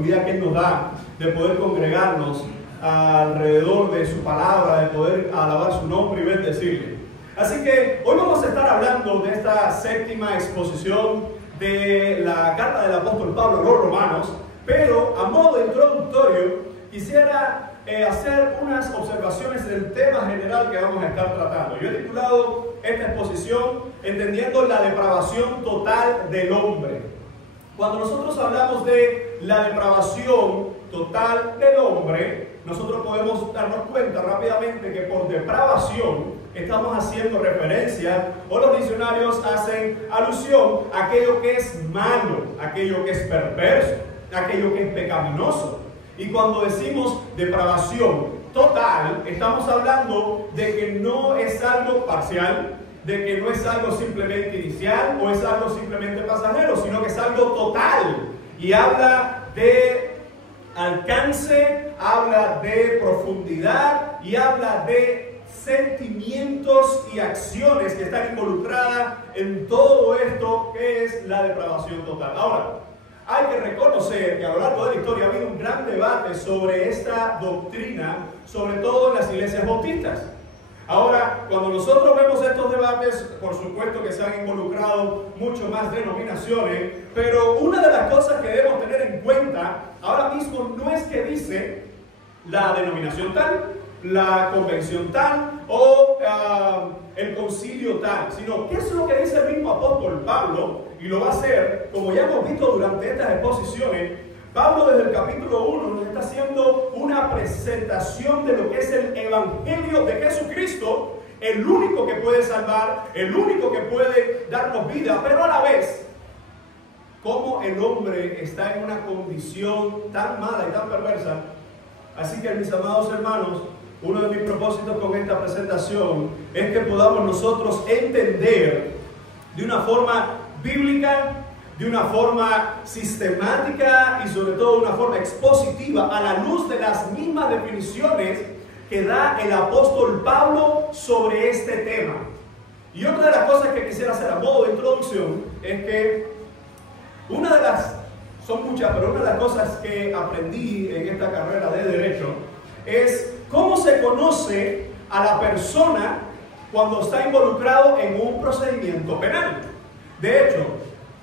oportunidad que Él nos da de poder congregarnos alrededor de su palabra, de poder alabar su nombre y bendecirle. Así que hoy vamos a estar hablando de esta séptima exposición de la carta del apóstol Pablo a los romanos, pero a modo introductorio quisiera hacer unas observaciones del tema general que vamos a estar tratando. Yo he titulado esta exposición Entendiendo la depravación total del hombre. Cuando nosotros hablamos de la depravación total del hombre, nosotros podemos darnos cuenta rápidamente que por depravación estamos haciendo referencia, o los diccionarios hacen alusión a aquello que es malo, aquello que es perverso, aquello que es pecaminoso. Y cuando decimos depravación total, estamos hablando de que no es algo parcial, de que no es algo simplemente inicial o es algo simplemente pasajero, sino que es algo total. Y habla de alcance, habla de profundidad y habla de sentimientos y acciones que están involucradas en todo esto que es la depravación total. Ahora, hay que reconocer que a lo largo de la historia ha habido un gran debate sobre esta doctrina, sobre todo en las iglesias bautistas. Ahora, cuando nosotros vemos estos debates, por supuesto que se han involucrado mucho más denominaciones, pero una de las cosas que debemos tener en cuenta ahora mismo no es que dice la denominación tal, la convención tal o el concilio tal, sino qué es lo que dice el mismo apóstol Pablo, y lo va a hacer, como ya hemos visto durante estas exposiciones. Pablo desde el capítulo 1 nos está haciendo una presentación de lo que es el Evangelio de Jesucristo, el único que puede salvar, el único que puede darnos vida, pero a la vez, cómo el hombre está en una condición tan mala y tan perversa. Así que, mis amados hermanos, uno de mis propósitos con esta presentación es que podamos nosotros entender de una forma bíblica, de una forma sistemática y sobre todo de una forma expositiva a la luz de las mismas definiciones que da el apóstol Pablo sobre este tema. Y otra de las cosas que quisiera hacer a modo de introducción es que son muchas, pero una de las cosas que aprendí en esta carrera de Derecho es cómo se conoce a la persona cuando está involucrado en un procedimiento penal. De hecho,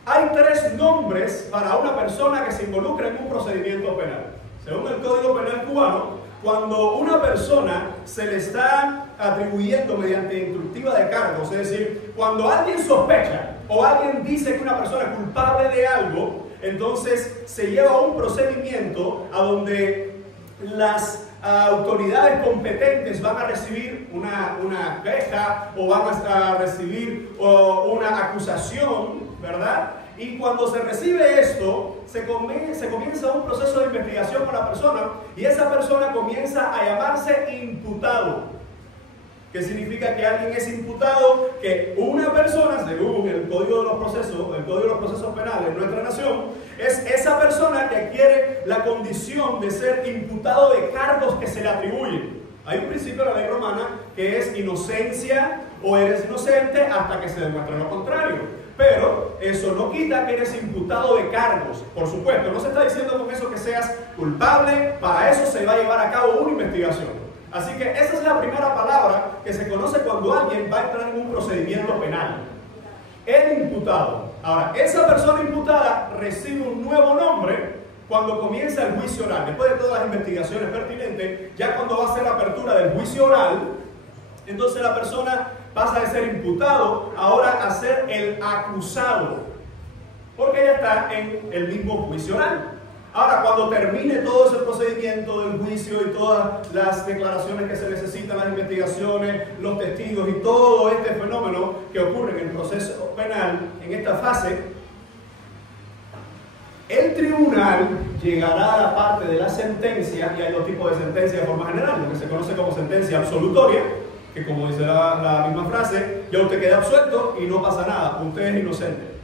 hay 3 nombres para una persona que se involucra en un procedimiento penal. Según el Código Penal cubano, cuando una persona se le está atribuyendo mediante instructiva de cargos, es decir, cuando alguien sospecha o alguien dice que una persona es culpable de algo, entonces se lleva a un procedimiento a donde las autoridades competentes van a recibir una queja o van a recibir una acusación, ¿verdad? Y cuando se recibe esto, se comienza un proceso de investigación con la persona y esa persona comienza a llamarse imputado. ¿Qué significa que alguien es imputado? Que una persona, según el Código de los Procesos Penales de nuestra nación, es esa persona que adquiere la condición de ser imputado de cargos que se le atribuyen. Hay un principio de la ley romana que es inocencia o eres inocente hasta que se demuestre lo contrario. Pero eso no quita que eres imputado de cargos. Por supuesto, no se está diciendo con eso que seas culpable, para eso se va a llevar a cabo una investigación. Así que esa es la primera palabra que se conoce cuando alguien va a entrar en un procedimiento penal. El imputado. Ahora, esa persona imputada recibe un nuevo nombre cuando comienza el juicio oral. Después de todas las investigaciones pertinentes, ya cuando va a ser la apertura del juicio oral, entonces la persona pasa de ser imputado ahora a ser el acusado, porque ya está en el mismo juicio oral. Ahora, cuando termine todo ese procedimiento del juicio y todas las declaraciones que se necesitan, las investigaciones, los testigos y todo este fenómeno que ocurre en el proceso penal, en esta fase, el tribunal llegará a la parte de la sentencia, y hay 2 tipos de sentencia de forma general, lo que se conoce como sentencia absolutoria, que como dice la misma frase, ya usted queda absuelto y no pasa nada, usted es inocente.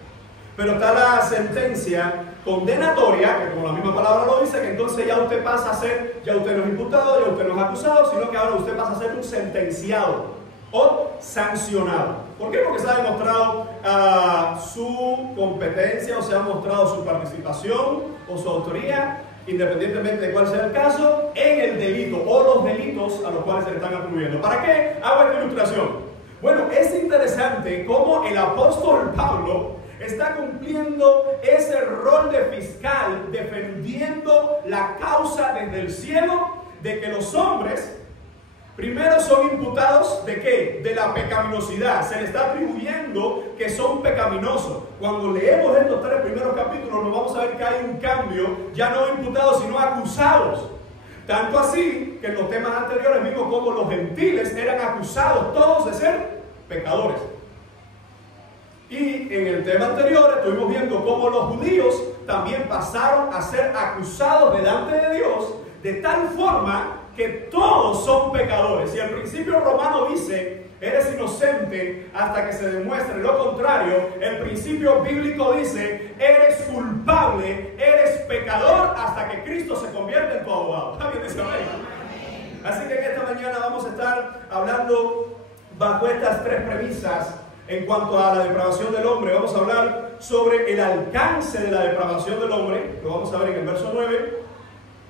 Pero está la sentencia condenatoria, que como la misma palabra lo dice, que entonces ya usted pasa a ser, ya usted no es imputado, ya usted no es acusado, sino que ahora usted pasa a ser un sentenciado o sancionado. ¿Por qué? Porque se ha demostrado su competencia o se ha mostrado su participación o su autoría independientemente de cuál sea el caso, en el delito o los delitos a los cuales se le están atribuyendo. ¿Para qué hago esta ilustración? Bueno, es interesante cómo el apóstol Pablo está cumpliendo ese rol de fiscal, defendiendo la causa desde el cielo de que los hombres primero son imputados ¿de qué? De la pecaminosidad. Se le está atribuyendo que son pecaminosos. Cuando leemos estos 3 primeros capítulos, nos vamos a ver que hay un cambio, ya no imputados, sino acusados. Tanto así que en los temas anteriores vimos cómo los gentiles eran acusados todos de ser pecadores. Y en el tema anterior estuvimos viendo cómo los judíos también pasaron a ser acusados delante de Dios de tal forma que todos son pecadores. Y el principio romano dice, eres inocente hasta que se demuestre lo contrario. El principio bíblico dice, eres culpable, eres pecador hasta que Cristo se convierta en tu abogado. ¿Alguien dice amén? Así que en esta mañana vamos a estar hablando bajo estas 3 premisas en cuanto a la depravación del hombre. Vamos a hablar sobre el alcance de la depravación del hombre, lo vamos a ver en el verso 9.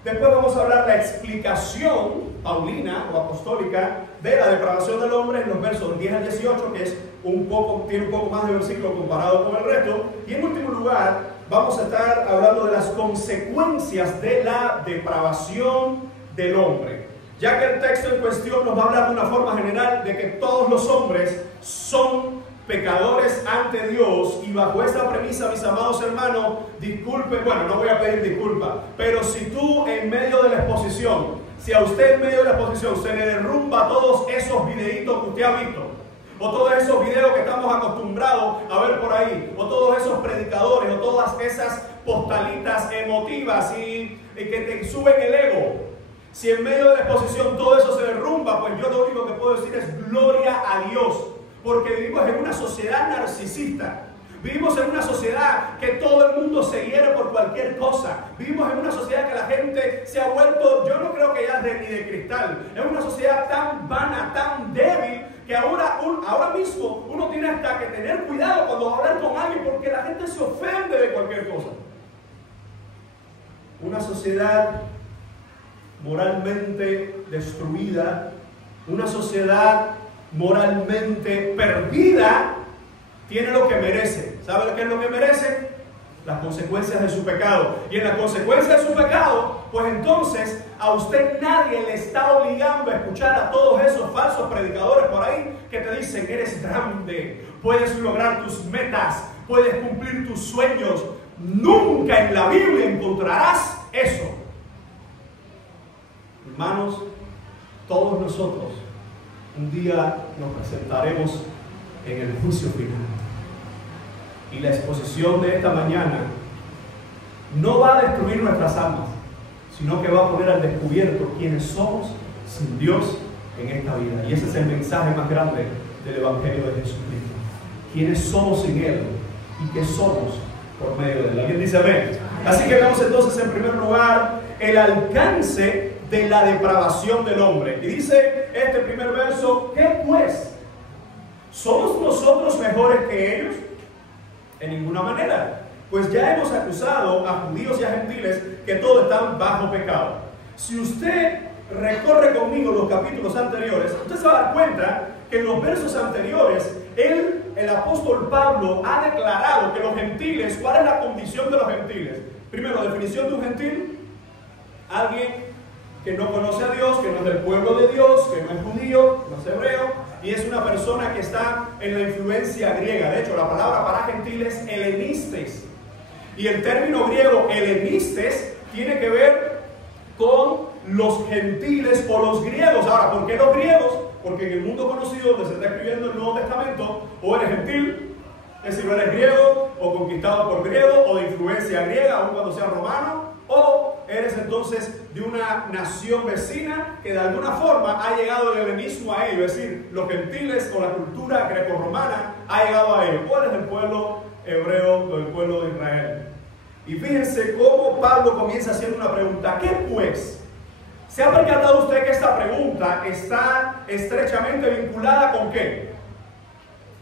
Después vamos a hablar la explicación paulina o apostólica de la depravación del hombre en los versos 10 al 18, que es tiene un poco más de versículos comparado con el resto. Y en último lugar, vamos a estar hablando de las consecuencias de la depravación del hombre, ya que el texto en cuestión nos va a hablar de una forma general de que todos los hombres son pecadores ante Dios. Y bajo esta premisa, mis amados hermanos, disculpen, bueno, no voy a pedir disculpa, pero si tú en medio de la exposición, si a usted en medio de la exposición se le derrumba todos esos videitos que usted ha visto, o todos esos videos que estamos acostumbrados a ver por ahí, o todos esos predicadores, o todas esas postalitas emotivas y que te suben el ego, si en medio de la exposición todo eso se derrumba, pues yo lo único que puedo decir es gloria a Dios. Porque vivimos en una sociedad narcisista. Vivimos en una sociedad que todo el mundo se hiere por cualquier cosa. Vivimos en una sociedad que la gente se ha vuelto, yo no creo que ya ni de cristal. Es una sociedad tan vana, tan débil, que ahora mismo uno tiene hasta que tener cuidado cuando va a hablar con alguien, porque la gente se ofende de cualquier cosa. Una sociedad moralmente destruida, una sociedad moralmente perdida, tiene lo que merece. ¿Sabe qué es lo que merece? Las consecuencias de su pecado. Y en las consecuencias de su pecado, pues entonces a usted nadie le está obligando a escuchar a todos esos falsos predicadores por ahí que te dicen, eres grande, puedes lograr tus metas, puedes cumplir tus sueños. Nunca en la Biblia encontrarás eso. Hermanos, todos nosotros un día nos presentaremos en el juicio final. Y la exposición de esta mañana no va a destruir nuestras almas, sino que va a poner al descubierto quiénes somos sin Dios en esta vida. Y ese es el mensaje más grande del Evangelio de Jesucristo. Quiénes somos sin Él y qué somos por medio de Él. ¿Alguien dice amén? Así que vemos entonces en primer lugar el alcance de la depravación del hombre. Y dice este primer verso, ¿qué pues? ¿Somos nosotros mejores que ellos? En ninguna manera. Pues ya hemos acusado a judíos y a gentiles que todos están bajo pecado. Si usted recorre conmigo los capítulos anteriores, usted se va a dar cuenta que en los versos anteriores, el apóstol Pablo ha declarado que los gentiles, ¿cuál es la condición de los gentiles? Primero, definición de un gentil: alguien que no conoce a Dios, que no es del pueblo de Dios, que no es judío, no es hebreo, y es una persona que está en la influencia griega. De hecho, la palabra para gentil es helenistes, y el término griego helenistes tiene que ver con los gentiles o los griegos. Ahora, ¿por qué los griegos? Porque en el mundo conocido donde se está escribiendo el Nuevo Testamento, o eres gentil, es decir, no eres griego, o conquistado por griego, o de influencia griega, aun cuando sea romano, o eres entonces de una nación vecina que de alguna forma ha llegado el helenismo a ello, es decir, los gentiles o la cultura grecorromana ha llegado a ello. O eres del pueblo hebreo o del pueblo de Israel. Y fíjense cómo Pablo comienza haciendo una pregunta: ¿qué pues? ¿Se ha percatado usted que esta pregunta está estrechamente vinculada con qué?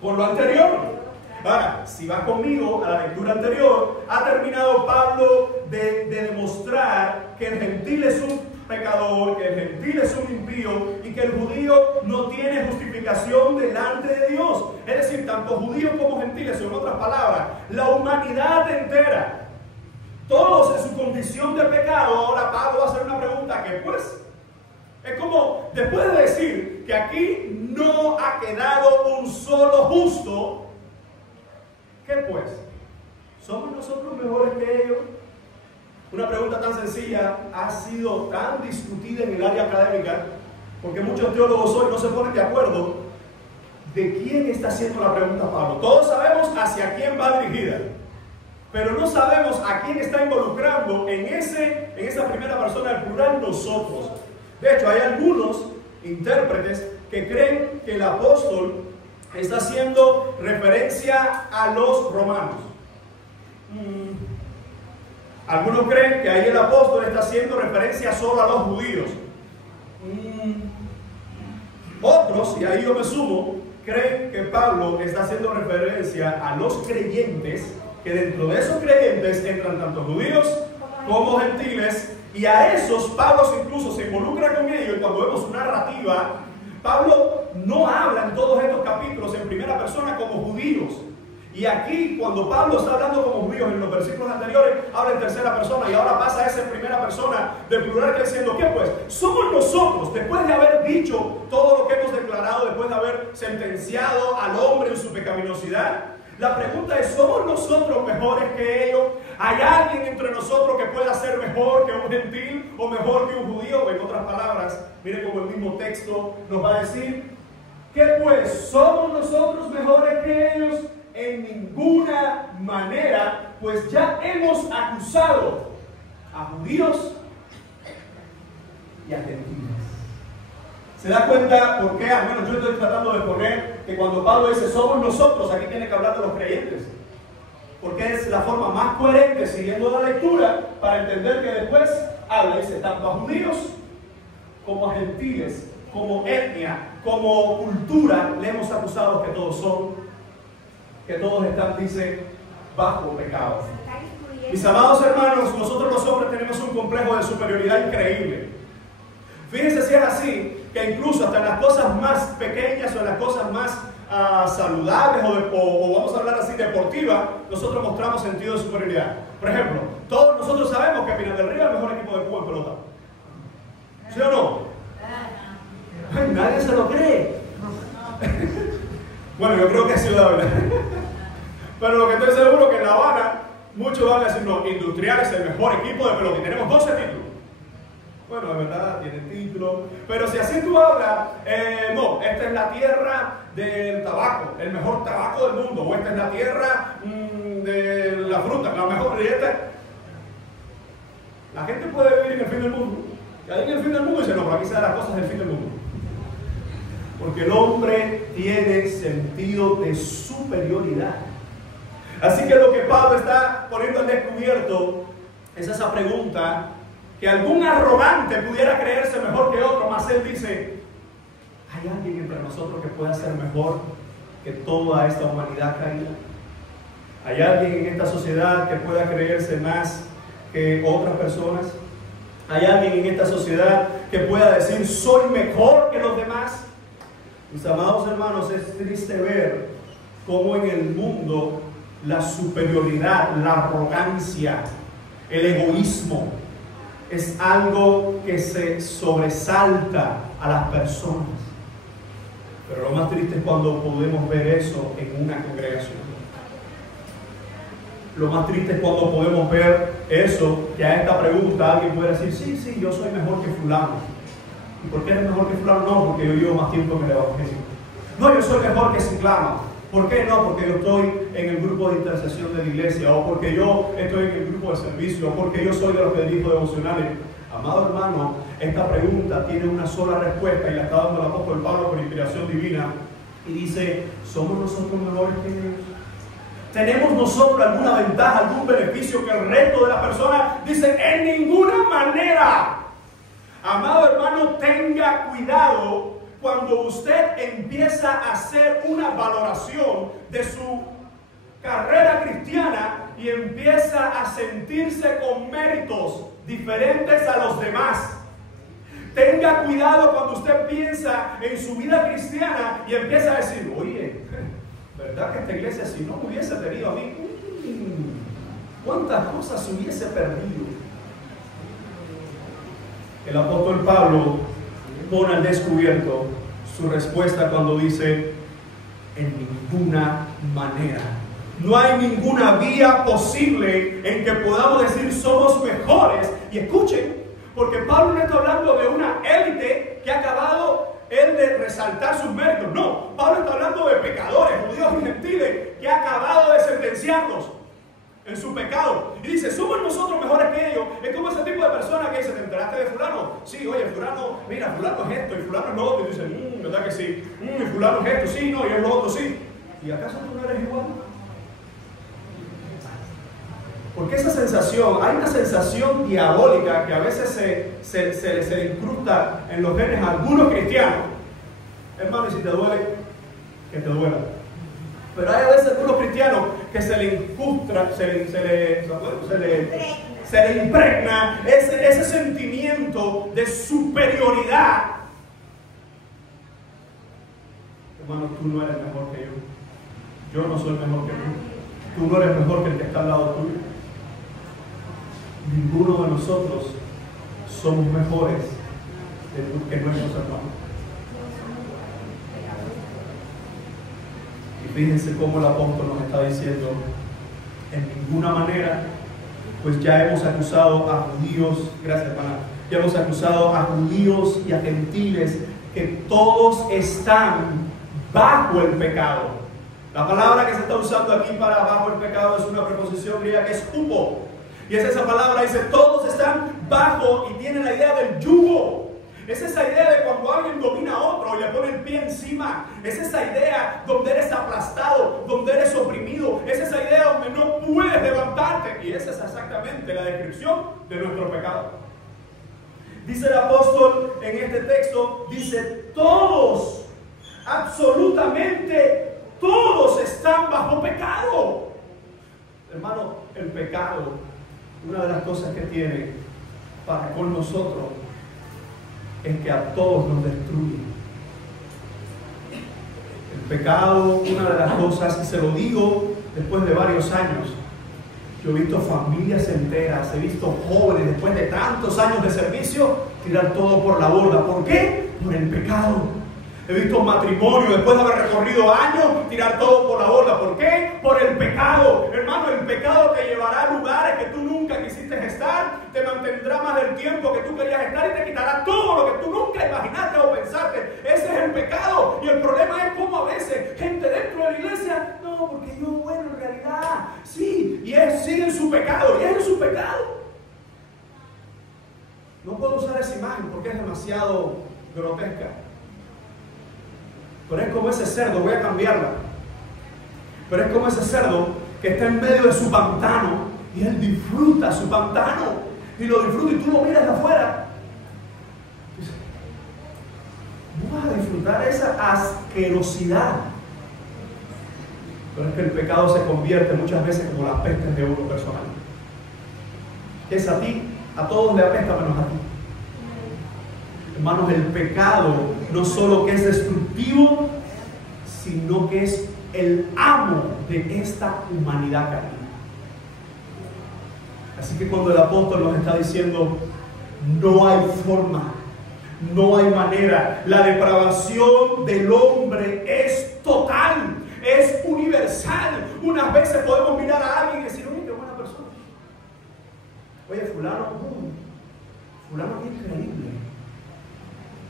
Con lo anterior. Ahora, si va conmigo a la lectura anterior, ha terminado Pablo de demostrar que el gentil es un pecador, que el gentil es un impío y que el judío no tiene justificación delante de Dios. Es decir, tanto judíos como gentiles, en otras palabras, la humanidad entera, todos en su condición de pecado. Ahora Pablo va a hacer una pregunta que pues es como, después de decir que aquí no ha quedado un solo justo, ¿qué pues? ¿Somos nosotros mejores que ellos? Una pregunta tan sencilla ha sido tan discutida en el área académica, porque muchos teólogos hoy no se ponen de acuerdo de quién está haciendo la pregunta Pablo. Todos sabemos hacia quién va dirigida, pero no sabemos a quién está involucrando en esa primera persona del plural, nosotros. De hecho, hay algunos intérpretes que creen que el apóstol está haciendo referencia a los romanos. Algunos creen que ahí el apóstol está haciendo referencia solo a los judíos. Otros, y ahí yo me sumo, creen que Pablo está haciendo referencia a los creyentes, que dentro de esos creyentes entran tanto judíos como gentiles, y a esos Pablo incluso se involucra con ellos. Y cuando vemos su narrativa, Pablo no habla en todos estos capítulos en primera persona como judíos. Y aquí, cuando Pablo está hablando como judíos en los versículos anteriores, habla en tercera persona, y ahora pasa a esa en primera persona del plural, que diciendo, ¿qué pues? Somos nosotros, después de haber dicho todo lo que hemos declarado, después de haber sentenciado al hombre en su pecaminosidad, la pregunta es, ¿somos nosotros mejores que ellos? ¿Hay alguien entre nosotros que pueda ser mejor que un gentil o mejor que un judío? En otras palabras, mire cómo el mismo texto nos va a decir, ¿qué pues? ¿Somos nosotros mejores que ellos? En ninguna manera, pues ya hemos acusado a judíos y a gentiles. ¿Se da cuenta por qué? Al menos yo estoy tratando de poner que cuando Pablo dice somos nosotros, aquí tiene que hablar de los creyentes, porque es la forma más coherente, siguiendo la lectura, para entender que después habla, dice, tanto a judíos como a gentiles, como etnia, como cultura, le hemos acusado que todos están, dice, bajo pecado. Mis amados hermanos, nosotros los hombres tenemos un complejo de superioridad increíble. Fíjense si es así, que incluso hasta en las cosas más pequeñas o en las cosas más saludables o vamos a hablar así, deportivas, nosotros mostramos sentido de superioridad. Por ejemplo, todos nosotros sabemos que Pinar del Río es el mejor equipo de fútbol en pelota. ¿Sí o no? Ay, nadie se lo cree. Bueno, yo creo que sí, la verdad. Pero lo que estoy seguro que en La Habana muchos van a decir, no, Industrial es el mejor equipo de pelota y tenemos 12 títulos. Bueno, de verdad, tienen títulos. Pero si así tú hablas, no, esta es la tierra del tabaco, el mejor tabaco del mundo. O esta es la tierra de la fruta, la mejor. La gente puede vivir en el fin del mundo. Y ahí en el fin del mundo dice, no, pero aquí se dan las cosas del fin del mundo. Porque el hombre tiene sentido de superioridad. Así que lo que Pablo está poniendo al descubierto es esa pregunta que algún arrogante pudiera creerse mejor que otro, mas él dice, ¿hay alguien entre nosotros que pueda ser mejor que toda esta humanidad caída? ¿Hay alguien en esta sociedad que pueda creerse más que otras personas? ¿Hay alguien en esta sociedad que pueda decir, soy mejor que los demás? Mis amados hermanos, es triste ver cómo en el mundo la superioridad, la arrogancia, el egoísmo es algo que se sobresalta a las personas. Pero lo más triste es cuando podemos ver eso en una congregación. Lo más triste es cuando podemos ver eso, que a esta pregunta alguien puede decir, sí, yo soy mejor que fulano. ¿Y por qué eres mejor que fulano? No, porque yo llevo más tiempo en el evangelio. No, yo soy mejor que ciclano. ¿Por qué no? Porque yo estoy en el grupo de intercesión de la iglesia, o porque yo estoy en el grupo de servicio, o porque yo soy de los que dirijo devocionales. Amado hermano, esta pregunta tiene una sola respuesta y la está dando el apóstol Pablo por inspiración divina. Y dice, ¿somos nosotros mejores que ellos? ¿Tenemos nosotros alguna ventaja, algún beneficio que el resto de las personas? Dice, en ninguna manera. Amado hermano, tenga cuidado cuando usted empieza a hacer una valoración de su carrera cristiana y empieza a sentirse con méritos diferentes a los demás. Tenga cuidado cuando usted piensa en su vida cristiana y empieza a decir, oye, ¿verdad que esta iglesia si no me hubiese tenido a mí, cuántas cosas se hubiese perdido? El apóstol Pablo pone al descubierto su respuesta cuando dice, en ninguna manera. No hay ninguna vía posible en que podamos decir somos mejores. Y escuchen, porque Pablo no está hablando de una élite que ha acabado él de resaltar sus méritos. No, Pablo está hablando de pecadores, judíos y gentiles, que ha acabado de sentenciarlos en su pecado. Y dice, somos nosotros mejores que ellos. Es como ese tipo de persona que dice, ¿te enteraste de fulano? Sí, oye, fulano, mira, fulano es esto y fulano es lo otro. Y dice, ¿verdad que sí? Y fulano es esto, sí, no, y es lo otro, sí. ¿Y acaso tú no eres igual? Porque esa sensación, hay una sensación diabólica que a veces se incrusta en los genes a algunos cristianos. Hermano, y si te duele, que te duela. Pero hay a veces algunos cristianos que se le incrusta, se le impregna ese sentimiento de superioridad. Hermano, tú no eres mejor que yo. Yo no soy mejor que tú. Tú no eres mejor que el que está al lado tuyo. Ninguno de nosotros somos mejores que nuestros hermanos. Y fíjense cómo el apóstol nos está diciendo, en ninguna manera, pues ya hemos acusado a judíos, gracias hermana, ya hemos acusado a judíos y a gentiles que todos están bajo el pecado. La palabra que se está usando aquí para bajo el pecado es una preposición griega que es hupo. Y es esa palabra, dice, todos están bajo y tienen la idea del yugo. Es esa idea de cuando alguien domina a otro y le pone el pie encima. Es esa idea donde eres aplastado, donde eres oprimido. Es esa idea donde no puedes levantarte. Y esa es exactamente la descripción de nuestro pecado. Dice el apóstol en este texto, dice, todos, absolutamente todos están bajo pecado. Hermano, el pecado, una de las cosas que tiene para con nosotros es que a todos nos destruye. El pecado, una de las cosas, y se lo digo después de varios años, yo he visto familias enteras, he visto jóvenes después de tantos años de servicio tirar todo por la borda. ¿Por qué? Por el pecado. He visto matrimonios después de haber recorrido años tirar todo por la borda. ¿Por qué? Por el pecado. Hermano, el pecado te llevará a lugares que tú nunca quisiste estar, te mantendrá más del tiempo que tú querías estar y te quitará todo lo que tú nunca imaginaste o pensaste. Ese es el pecado. Y el problema es cómo a veces gente dentro de la iglesia, no, porque yo, bueno, en realidad, sí, y sigue en su pecado, y es en su pecado. No puedo usar esa imagen porque es demasiado grotesca. Pero es como ese cerdo, voy a cambiarla. Pero es como ese cerdo que está en medio de su pantano y él disfruta su pantano y lo disfruta y tú lo miras de afuera. No vas a disfrutar esa asquerosidad. Pero es que el pecado se convierte muchas veces como las pestes de uno personal. Es a ti, a todos le apesta menos a ti. Hermanos, el pecado no solo que es destructivo, sino que es el amo de esta humanidad caída. Así que cuando el apóstol nos está diciendo, no hay forma, no hay manera, la depravación del hombre es total, es universal. Unas veces podemos mirar a alguien y decir, oye, qué buena persona. Oye, fulano es increíble.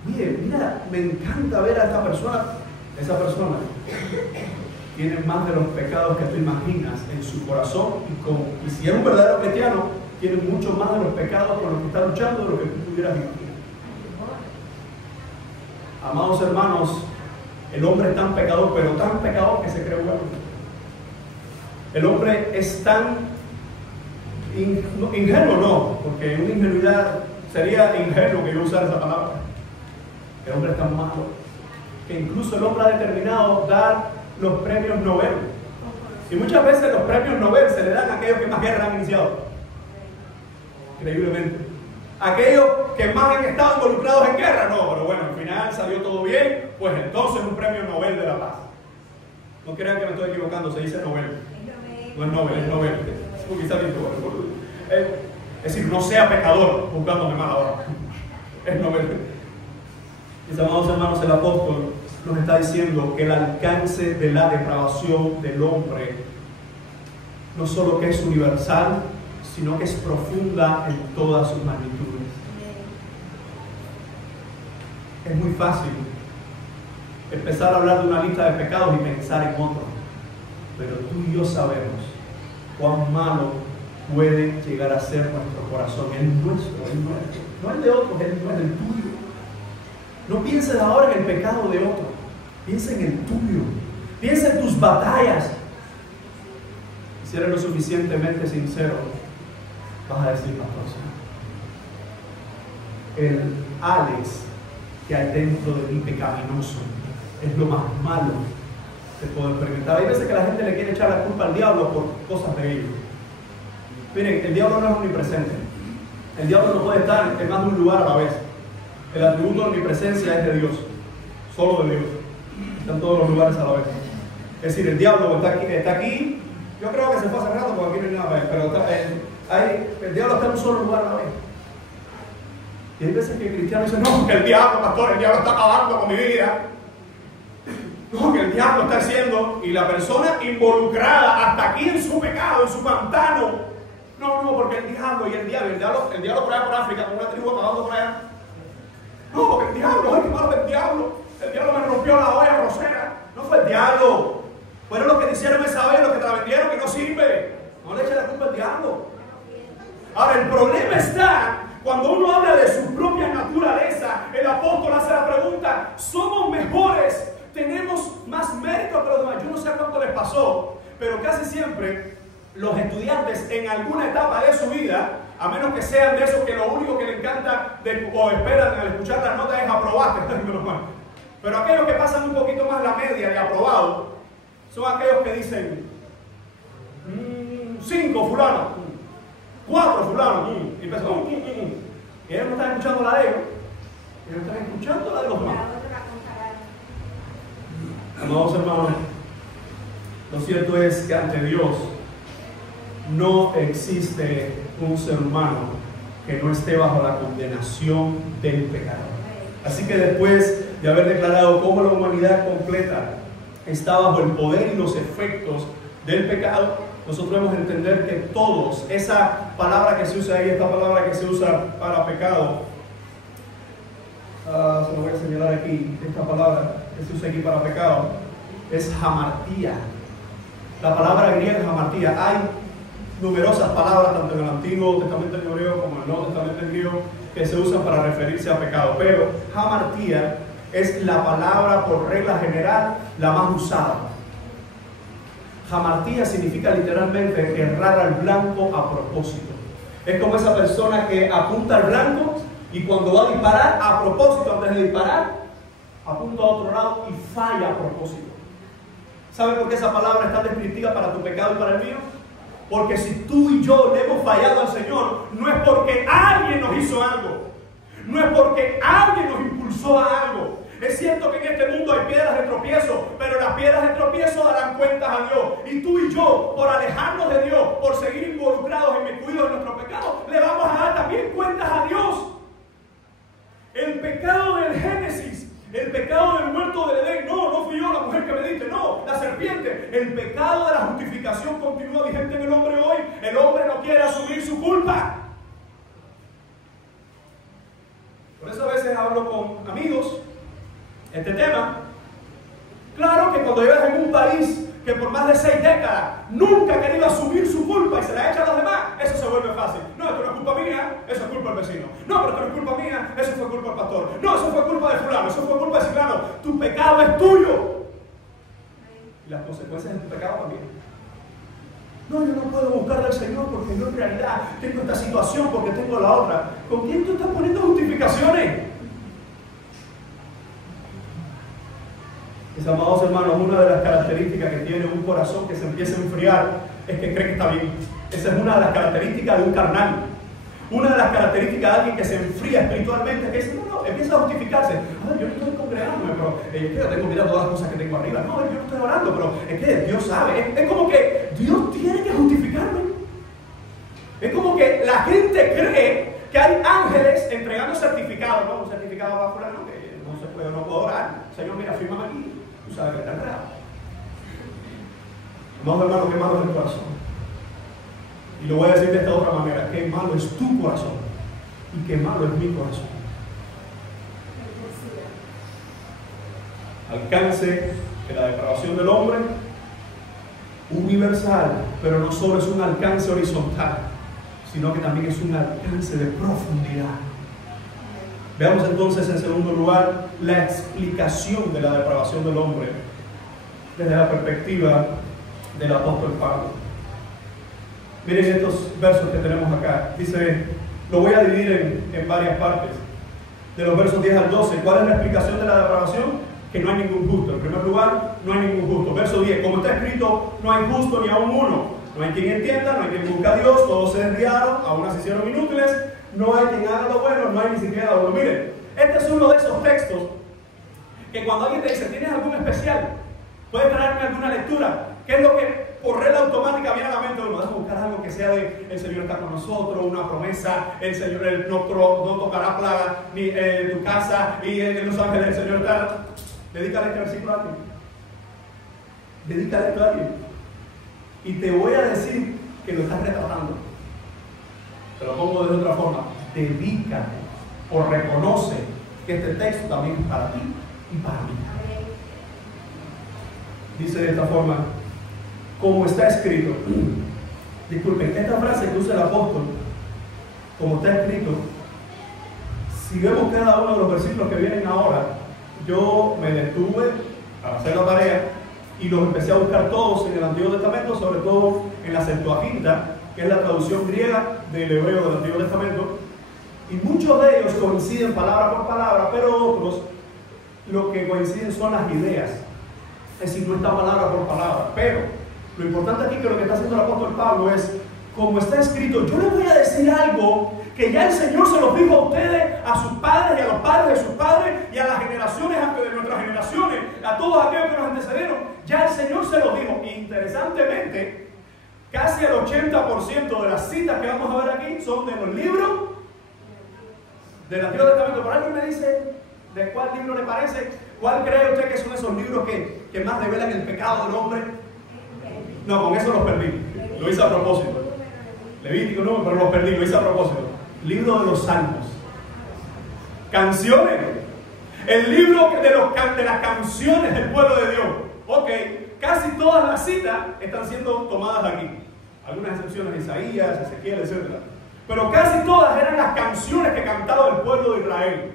Mire, mira, me encanta ver a esta persona. Esa persona tiene más de los pecados que tú imaginas en su corazón y si es un verdadero cristiano, tiene mucho más de los pecados con los que está luchando de lo que tú pudieras imaginar. Amados hermanos, el hombre es tan pecador, pero tan pecador que se cree bueno. El hombre es tan ingenuo, no, porque una ingenuidad sería ingenuo que yo usara esa palabra. El hombre es tan malo que incluso el hombre ha determinado dar los premios Nobel. Y muchas veces los premios Nobel se le dan a aquellos que más guerras han iniciado. Increíblemente. Aquellos que más han estado involucrados en guerra, no, pero bueno, al final salió todo bien, pues entonces un premio Nobel de la Paz. No crean que me estoy equivocando, se dice Nobel. No es Nobel, es Nobel. Es decir, no sea pecador buscándome mal ahora. Es Nobel. Mis amados hermanos, el apóstol nos está diciendo que el alcance de la depravación del hombre no solo que es universal, sino que es profunda en todas sus magnitudes. Es muy fácil empezar a hablar de una lista de pecados y pensar en otros, pero tú y yo sabemos cuán malo puede llegar a ser nuestro corazón, el nuestro, no el de otros, no es el tuyo. No pienses ahora en el pecado de otro, piensa en el tuyo, piensa en tus batallas. Si eres lo suficientemente sincero, vas a decir, pastor, el Alex que hay dentro de mí pecaminoso es lo más malo que puedo experimentar. Hay veces que la gente le quiere echar la culpa al diablo por cosas de ellos. Miren, el diablo no es omnipresente. El diablo no puede estar en más de un lugar a la vez. El atributo de omnipresencia es de Dios, solo de Dios. Está en todos los lugares a la vez. Es decir, el diablo está aquí. Yo creo que se fue hace rato porque aquí no hay nada para él, pero el diablo está en un solo lugar a la vez. Y hay veces que el cristiano dice, no, que el diablo, pastor, el diablo está acabando con mi vida. No, que el diablo está haciendo, y la persona involucrada hasta aquí en su pecado, en su pantano. No, porque el diablo por allá por África, con una tribu acabando por allá. No, porque el diablo, ay, qué malo del diablo. El diablo me rompió la olla rosera. No fue el diablo. Fueron los que te hicieron esa vez, los que te la vendieron, que no sirve. No le eches la culpa al diablo. Ahora, el problema está cuando uno habla de su propia naturaleza. El apóstol hace la pregunta: ¿somos mejores? ¿Tenemos más mérito que los demás? Yo no sé a cuánto les pasó, pero casi siempre los estudiantes en alguna etapa de su vida, a menos que sean de esos que lo único que les encanta o esperan al escuchar las notas es aprobaste, pero aquellos que pasan un poquito más la media de aprobado, son aquellos que dicen 5 fulanos, 4 fulanos, y empezó, y ellos no están escuchando la de ellos, ellos están escuchando la de los demás. Amados hermanos, lo cierto es que ante Dios no existe un ser humano que no esté bajo la condenación del pecado. Así que después de haber declarado cómo la humanidad completa está bajo el poder y los efectos del pecado, nosotros debemos entender que todos, esa palabra que se usa ahí, esta palabra que se usa para pecado, se lo voy a señalar aquí, esta palabra que se usa aquí para pecado, es hamartía. La palabra griega es hamartía. Hay numerosas palabras, tanto en el Antiguo Testamento en hebreo como en el Nuevo Testamento en griego, que se usan para referirse a pecado, pero hamartía es la palabra por regla general la más usada. Hamartía significa literalmente errar al blanco a propósito. Es como esa persona que apunta al blanco y cuando va a disparar, a propósito, antes de disparar, apunta a otro lado y falla a propósito. ¿Sabe por qué esa palabra es tan descriptiva para tu pecado y para el mío? Porque si tú y yo le hemos fallado al Señor, no es porque alguien nos hizo algo, no es porque alguien nos impulsó a algo. Es cierto que en este mundo hay piedras de tropiezo, pero las piedras de tropiezo darán cuentas a Dios. Y tú y yo, por alejarnos de Dios, por seguir involucrados en metidos en nuestro pecado, le vamos a dar también cuentas a Dios. El pecado del Génesis, el pecado del huerto del Edén, no fui yo la mujer que me diste, no, la serpiente. El pecado de la justificación continúa vigente en el hombre hoy. El hombre no quiere asumir su culpa. Por eso a veces hablo con amigos este tema. Claro que cuando vives en un país que por más de 6 décadas nunca ha querido asumir su culpa y se la echa a los demás, eso se vuelve fácil. No, esto no es culpa mía, eso es culpa del vecino. No, pero esto no es culpa mía, eso fue culpa del pastor. No, eso fue culpa de fulano, eso fue culpa de ciclano. Tu pecado es tuyo. Y las consecuencias de tu pecado también. No, yo no puedo buscar al Señor porque yo en realidad tengo esta situación, porque tengo la otra. ¿Con quién tú estás poniendo justificaciones? Mis amados hermanos, una de las características que tiene un corazón que se empieza a enfriar es que cree que está bien. Esa es una de las características de un carnal. Una de las características de alguien que se enfría espiritualmente es que dice, no, empieza a justificarse. Yo no estoy congregándome, pero es que yo tengo que mirar todas las cosas que tengo arriba. No, yo no estoy orando, pero es que Dios sabe. Es como que Dios tiene que justificarme. Es como que la gente cree que hay ángeles entregando certificados. No, un certificado para fulano que no se puede, no puedo orar. Señor, mira, fírmame aquí. Tú sabes que está enredado. Amados hermanos, qué malo es el corazón. Y lo voy a decir de esta otra manera: qué malo es tu corazón y qué malo es mi corazón. Alcance de la depravación del hombre universal, pero no solo es un alcance horizontal, sino que también es un alcance de profundidad. Veamos entonces en segundo lugar la explicación de la depravación del hombre desde la perspectiva del apóstol Pablo. Miren estos versos que tenemos acá. Dice, lo voy a dividir en varias partes. De los versos 10 al 12, ¿cuál es la explicación de la depravación? Que no hay ningún justo. En primer lugar, no hay ningún justo. Verso 10, como está escrito, no hay justo ni aún uno. No hay quien entienda, no hay quien busque a Dios, todos se desviaron, a unas se hicieron inútiles, no hay quien haga lo bueno, no hay ni siquiera uno. Miren, este es uno de esos textos que cuando alguien te dice, ¿tienes algún especial? ¿Puedes traerme alguna lectura? ¿Qué es lo que por regla automática viene a la mente de uno? Déjame buscar algo que sea de el Señor está con nosotros, una promesa, el Señor no tocará plaga ni tu casa y los ángeles del Señor están. Dedícale este versículo a alguien. Dedícale esto a alguien. Y te voy a decir que lo estás retratando. Te lo pongo de otra forma. Dedícate o reconoce que este texto también es para ti y para mí. Dice de esta forma, como está escrito. Disculpen, esta frase que usa el apóstol, como está escrito, si vemos cada uno de los versículos que vienen ahora, yo me detuve para hacer la tarea y los empecé a buscar todos en el Antiguo Testamento, sobre todo en la Septuaginta, que es la traducción griega del hebreo del Antiguo Testamento, y muchos de ellos coinciden palabra por palabra, pero otros lo que coinciden son las ideas, es decir, no está palabra por palabra. Pero lo importante aquí que lo que está haciendo el apóstol Pablo es, como está escrito, yo les voy a decir algo que ya el Señor se los dijo a ustedes, a sus padres y a los padres de sus padres y a las generaciones antes de nuestras generaciones, a todos aquellos que nos antecedieron, ya el Señor se los dijo. Interesantemente, casi el 80% de las citas que vamos a ver aquí son de los libros del Antiguo Testamento. Por alguien me dice de cuál libro le parece, cuál cree usted que son esos libros que más revelan el pecado del hombre. No, con eso los perdí, lo hice a propósito. Levítico no, pero los perdí, lo hice a propósito. Libro de los Salmos, canciones, el libro de las canciones del pueblo de Dios. Ok, casi todas las citas están siendo tomadas aquí, algunas excepciones, Isaías, Ezequiel, etc. Pero casi todas eran las canciones que cantaba el pueblo de Israel.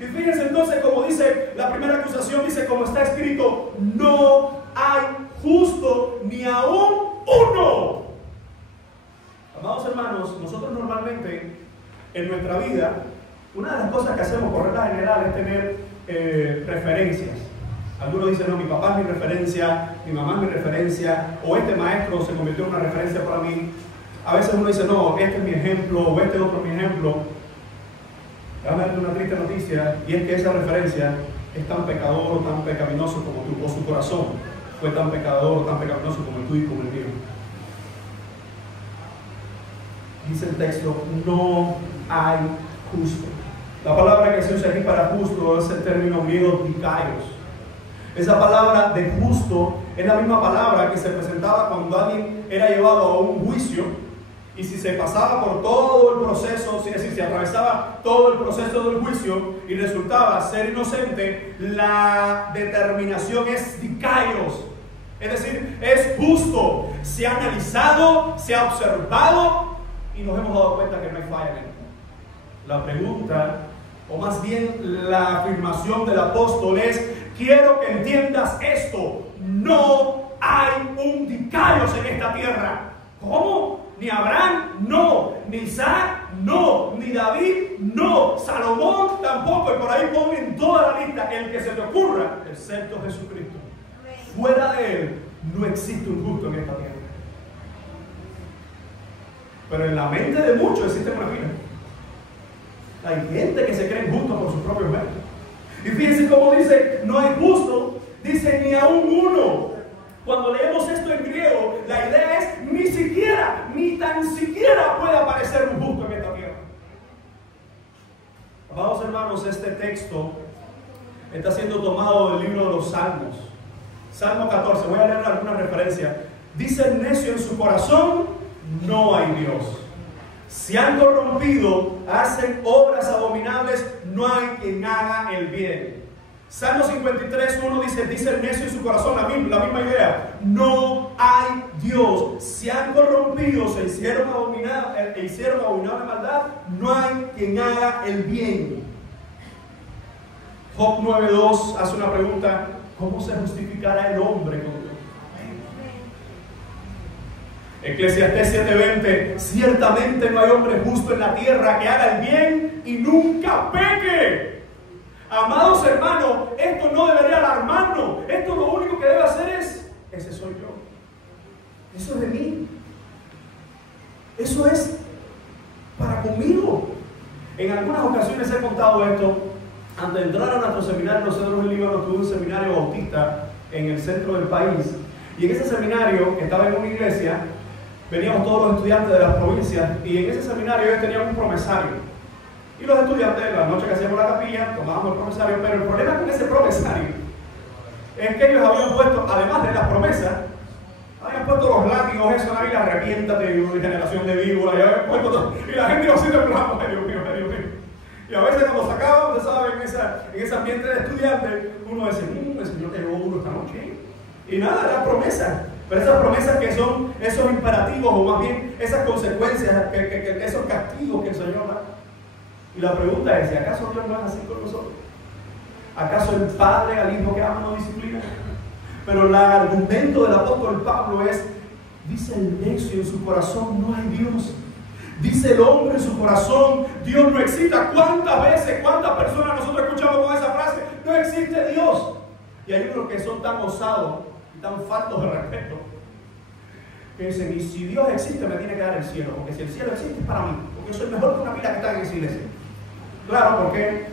Y fíjense entonces, como dice la primera acusación, dice, como está escrito, no hay justo ni aún uno. Amados hermanos, nosotros normalmente en nuestra vida, una de las cosas que hacemos por regla general es tener referencias. Algunos dicen, no, mi papá es mi referencia, mi mamá es mi referencia, o este maestro se convirtió en una referencia para mí. A veces uno dice, no, este es mi ejemplo, o este otro es mi ejemplo. Déjame darte una triste noticia, y es que esa referencia es tan pecador o tan pecaminoso como tú, o su corazón fue tan pecador o tan pecaminoso como el tuyo y como el mío. Dice el texto, no hay justo. La palabra que se usa aquí para justo es el término griego dikaios. Esa palabra de justo es la misma palabra que se presentaba cuando alguien era llevado a un juicio, y si se pasaba por todo el proceso, es decir, si atravesaba todo el proceso del juicio y resultaba ser inocente, la determinación es dikaios. Es decir, es justo. Se ha analizado, se ha observado y nos hemos dado cuenta que no hay falla en él. La pregunta, o más bien la afirmación del apóstol es, quiero que entiendas esto, no hay un dikaios en esta tierra. ¿Cómo? Ni Abraham, no. Ni Isaac, no. Ni David, no. Salomón tampoco. Y por ahí ponen toda la lista, el que se te ocurra, excepto Jesucristo. Fuera de él no existe un justo en esta tierra. Pero en la mente de muchos existe una fila. Hay gente que se cree justo por sus propios méritos. Y fíjense cómo dice, no hay justo, dice ni aún uno. Cuando leemos esto en griego, la idea es ni siquiera, ni tan siquiera puede aparecer un justo en esta tierra. Amados hermanos, este texto está siendo tomado del libro de los Salmos. Salmo 14, voy a leer alguna referencia. Dice el necio en su corazón, no hay Dios. Se han corrompido, hacen obras abominables, no hay quien haga el bien. Salmo 53, 1 dice el necio en su corazón, la misma idea. No hay Dios. Se han corrompido, se hicieron abominable maldad, no hay quien haga el bien. Job 9:2 hace una pregunta: ¿cómo se justificará el hombre con Dios? Eclesiastés 7:20, ciertamente no hay hombre justo en la tierra que haga el bien y nunca peque. Amados hermanos, esto no debería alarmarnos. Esto lo único que debe hacer es: ese soy yo, eso es de mí, eso es para conmigo. En algunas ocasiones he contado esto. Antes de entrar a nuestro seminario, nosotros en Líbano tuvimos un seminario bautista en el centro del país, y en ese seminario, que estaba en una iglesia, veníamos todos los estudiantes de las provincias, y en ese seminario ellos tenían un promesario. Y los estudiantes, la noche que hacíamos la capilla, tomábamos el promesario, pero el problema con ese promesario es que ellos habían puesto, además de las promesas, habían puesto los látigos, eso, y arrepiéntate, de generación de víbora, y habían puesto todo, y la gente iba así temblando, Dios mío. Y a veces cuando sacaban, ustedes saben, en ese ambiente de estudiantes, uno decía, el Señor te llevó uno esta noche. Y nada, eran promesas. Pero esas promesas que son esos imperativos, o más bien esas consecuencias, esos castigos que el Señor da. Y la pregunta es, ¿y acaso Dios no es así con nosotros? ¿Acaso el Padre al Hijo que ama no disciplina? Pero el argumento del apóstol Pablo es, dice el necio en su corazón, no hay Dios. Dice el hombre en su corazón, Dios no existe. ¿Cuántas veces, cuántas personas nosotros escuchamos con esa frase? No existe Dios. Y hay unos que son tan osados y tan faltos de respeto que dicen, y si Dios existe me tiene que dar el cielo, porque si el cielo existe es para mí, porque yo soy mejor que una pila que está en esa iglesia. Claro, porque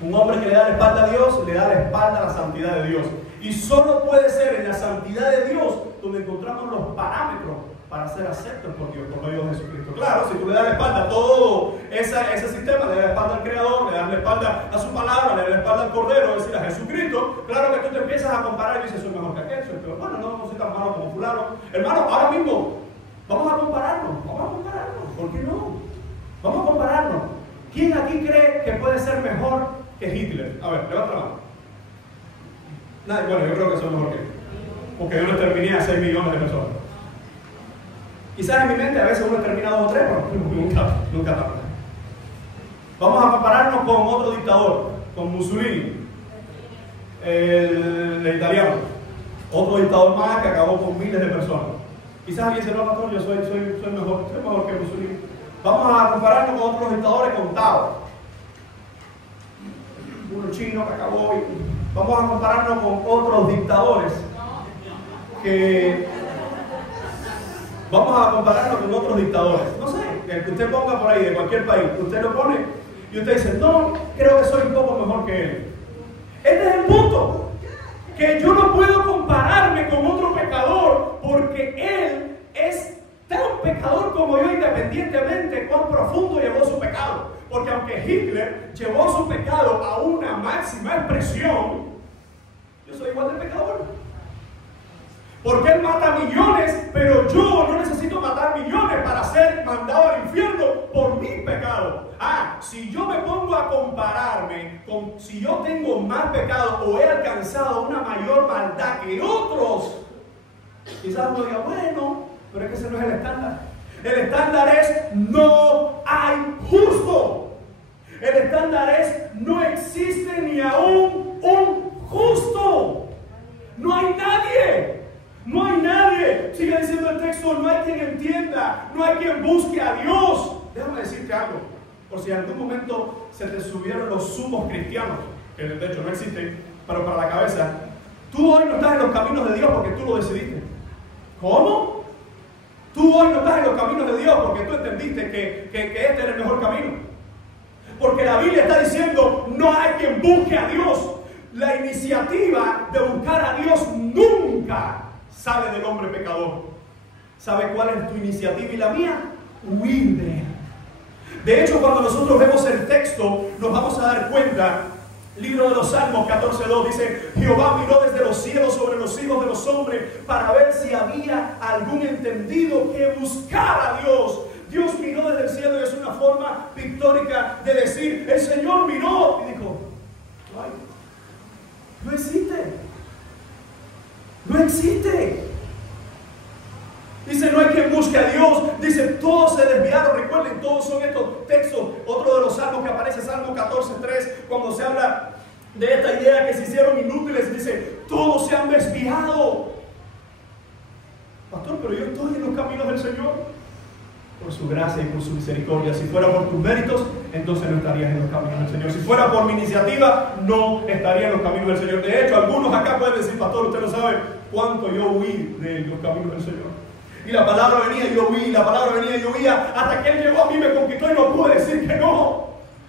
un hombre que le da la espalda a Dios, le da la espalda a la santidad de Dios. Y solo puede ser en la santidad de Dios donde encontramos los parámetros para ser aceptos por Dios, por medio de Jesucristo. Claro, si tú le das la espalda a todo ese sistema, le das la espalda al Creador, le das la espalda a su palabra, le das la espalda al Cordero, es decir, a Jesucristo, claro que tú te empiezas a comparar y dices, soy mejor que aquel, soy peor. Bueno, no soy tan malo como fulano. Hermano, ahora mismo, vamos a compararnos, ¿por qué no? Vamos a compararnos. ¿Quién aquí cree que puede ser mejor que Hitler? A ver, levanta la mano. Nadie, bueno, yo creo que soy mejor que él, porque yo no exterminé a 6 millones de personas. Quizás en mi mente a veces uno termina 2 o 3, pero nunca tanto. Vamos a compararnos con otro dictador, con Mussolini, el italiano, otro dictador más que acabó con miles de personas. Quizás alguien se lo pastor, yo soy mejor que Mussolini. Vamos a compararnos con otros dictadores, con Tao, uno chino que acabó. Vamos a compararnos con otros dictadores Vamos a compararnos con otros dictadores. No sé, el que usted ponga por ahí de cualquier país, usted lo pone y usted dice, no, creo que soy un poco mejor que él. Este es el punto, que yo no puedo compararme con otro pecador porque él es tan pecador como yo, independientemente de cuán profundo llevó su pecado. Porque aunque Hitler llevó su pecado a una máxima expresión, yo soy igual de pecador. Porque él mata millones, pero yo no necesito matar millones para ser mandado al infierno por mi pecado. Si yo me pongo a compararme con si yo tengo más pecado o he alcanzado una mayor maldad que otros, quizás uno diga, bueno, pero es que ese no es el estándar. El estándar es no hay justo. El estándar es no existe ni aún un justo. No hay nadie. No hay nadie, sigue diciendo el texto, no hay quien entienda, no hay quien busque a Dios. Déjame decirte algo, por si en algún momento se te subieron los sumos cristianos, que de hecho no existen, pero para la cabeza, tú hoy no estás en los caminos de Dios porque tú lo decidiste. ¿Cómo? Tú hoy no estás en los caminos de Dios porque tú entendiste que este era el mejor camino. Porque la Biblia está diciendo, no hay quien busque a Dios. La iniciativa de buscar a Dios nunca sale del hombre pecador. ¿Sabe cuál es tu iniciativa y la mía? Huir de él. De hecho, cuando nosotros vemos el texto, nos vamos a dar cuenta. Libro de los Salmos 14:2 dice: Jehová miró desde los cielos sobre los hijos de los hombres para ver si había algún entendido que buscara a Dios. Dios miró desde el cielo, y es una forma pictórica de decir: el Señor miró y dijo: ay, no existe. No existe. Dice: no hay quien busque a Dios. Dice: todos se desviaron. Recuerden, todos son estos textos. Otro de los salmos que aparece, Salmo 14:3, cuando se habla de esta idea que se hicieron inútiles, dice: todos se han desviado. Pastor, pero yo estoy en los caminos del Señor. Por su gracia y por su misericordia. Si fuera por tus méritos, entonces no estarías en los caminos del Señor. Si fuera por mi iniciativa, no estaría en los caminos del Señor. De hecho, algunos acá pueden decir: pastor, usted no sabe cuánto yo huí de los caminos del Señor. Y la palabra venía y yo huí, la palabra venía y yo huía, hasta que Él llegó a mí, me conquistó y no pude decir que no.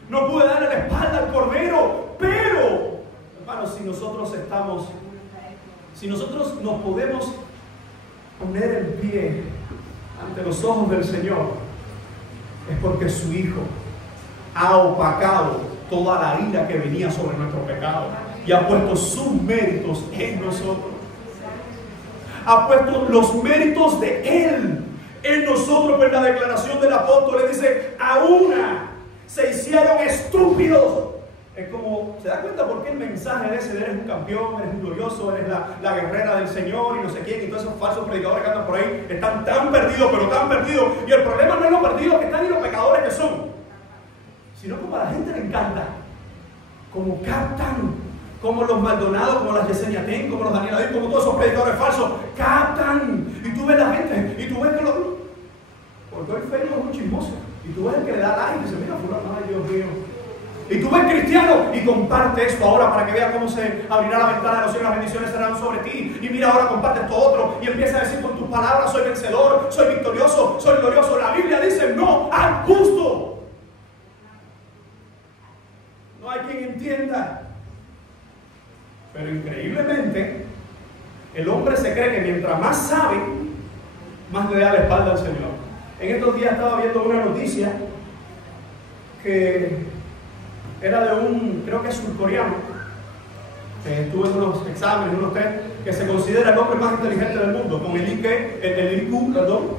No pude darle la espalda al Cordero. Pero, hermanos, si nosotros nos podemos poner en pie ante los ojos del Señor, es porque su Hijo ha opacado toda la ira que venía sobre nuestro pecado y ha puesto sus méritos en nosotros. Ha puesto los méritos de Él en nosotros. Pues la declaración del apóstol le dice: a una se hicieron estúpidos. Es como, ¿se da cuenta por qué el mensaje de ese de eres un campeón, eres un glorioso, eres la guerrera del Señor y no sé quién, y todos esos falsos predicadores que andan por ahí están tan perdidos, pero tan perdidos? Y el problema no es los perdidos que están y los pecadores que son, sino como a la gente le encanta, como captan, como los Maldonados, como las Yesenia Ten, como los Daniel David, como todos esos predicadores falsos, captan. Y tú ves la gente, y tú ves que porque hoy Facebook es un chismoso, y tú ves el que le da like y dice: mira, fulano, ay Dios mío. Y tú ves cristiano y comparte esto ahora para que veas cómo se abrirá la ventana de los cielos, las bendiciones serán sobre ti. Y mira, ahora comparte esto otro y empieza a decir con tus palabras: soy vencedor, soy victorioso, soy glorioso. La Biblia dice: no al justo. No hay quien entienda. Pero increíblemente, el hombre se cree que mientras más sabe, más le da la espalda al Señor. En estos días estaba viendo una noticia que era de un, creo que es surcoreano, que estuvo en unos exámenes, unos test, que se considera el hombre más inteligente del mundo, con el IQ, perdón,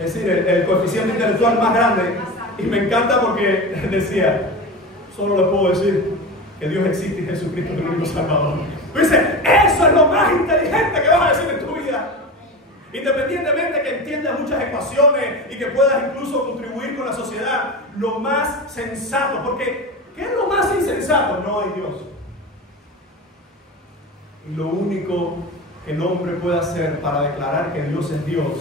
es decir, el coeficiente intelectual más grande. Y me encanta porque decía: solo le puedo decir que Dios existe y Jesucristo es el único Salvador. Dice: eso es lo más inteligente que vas a decir en tu vida. Independientemente que entiendas muchas ecuaciones y que puedas incluso contribuir con la sociedad, lo más sensato, porque ¿qué es lo más insensato? No hay Dios. Y lo único que el hombre puede hacer para declarar que Dios es Dios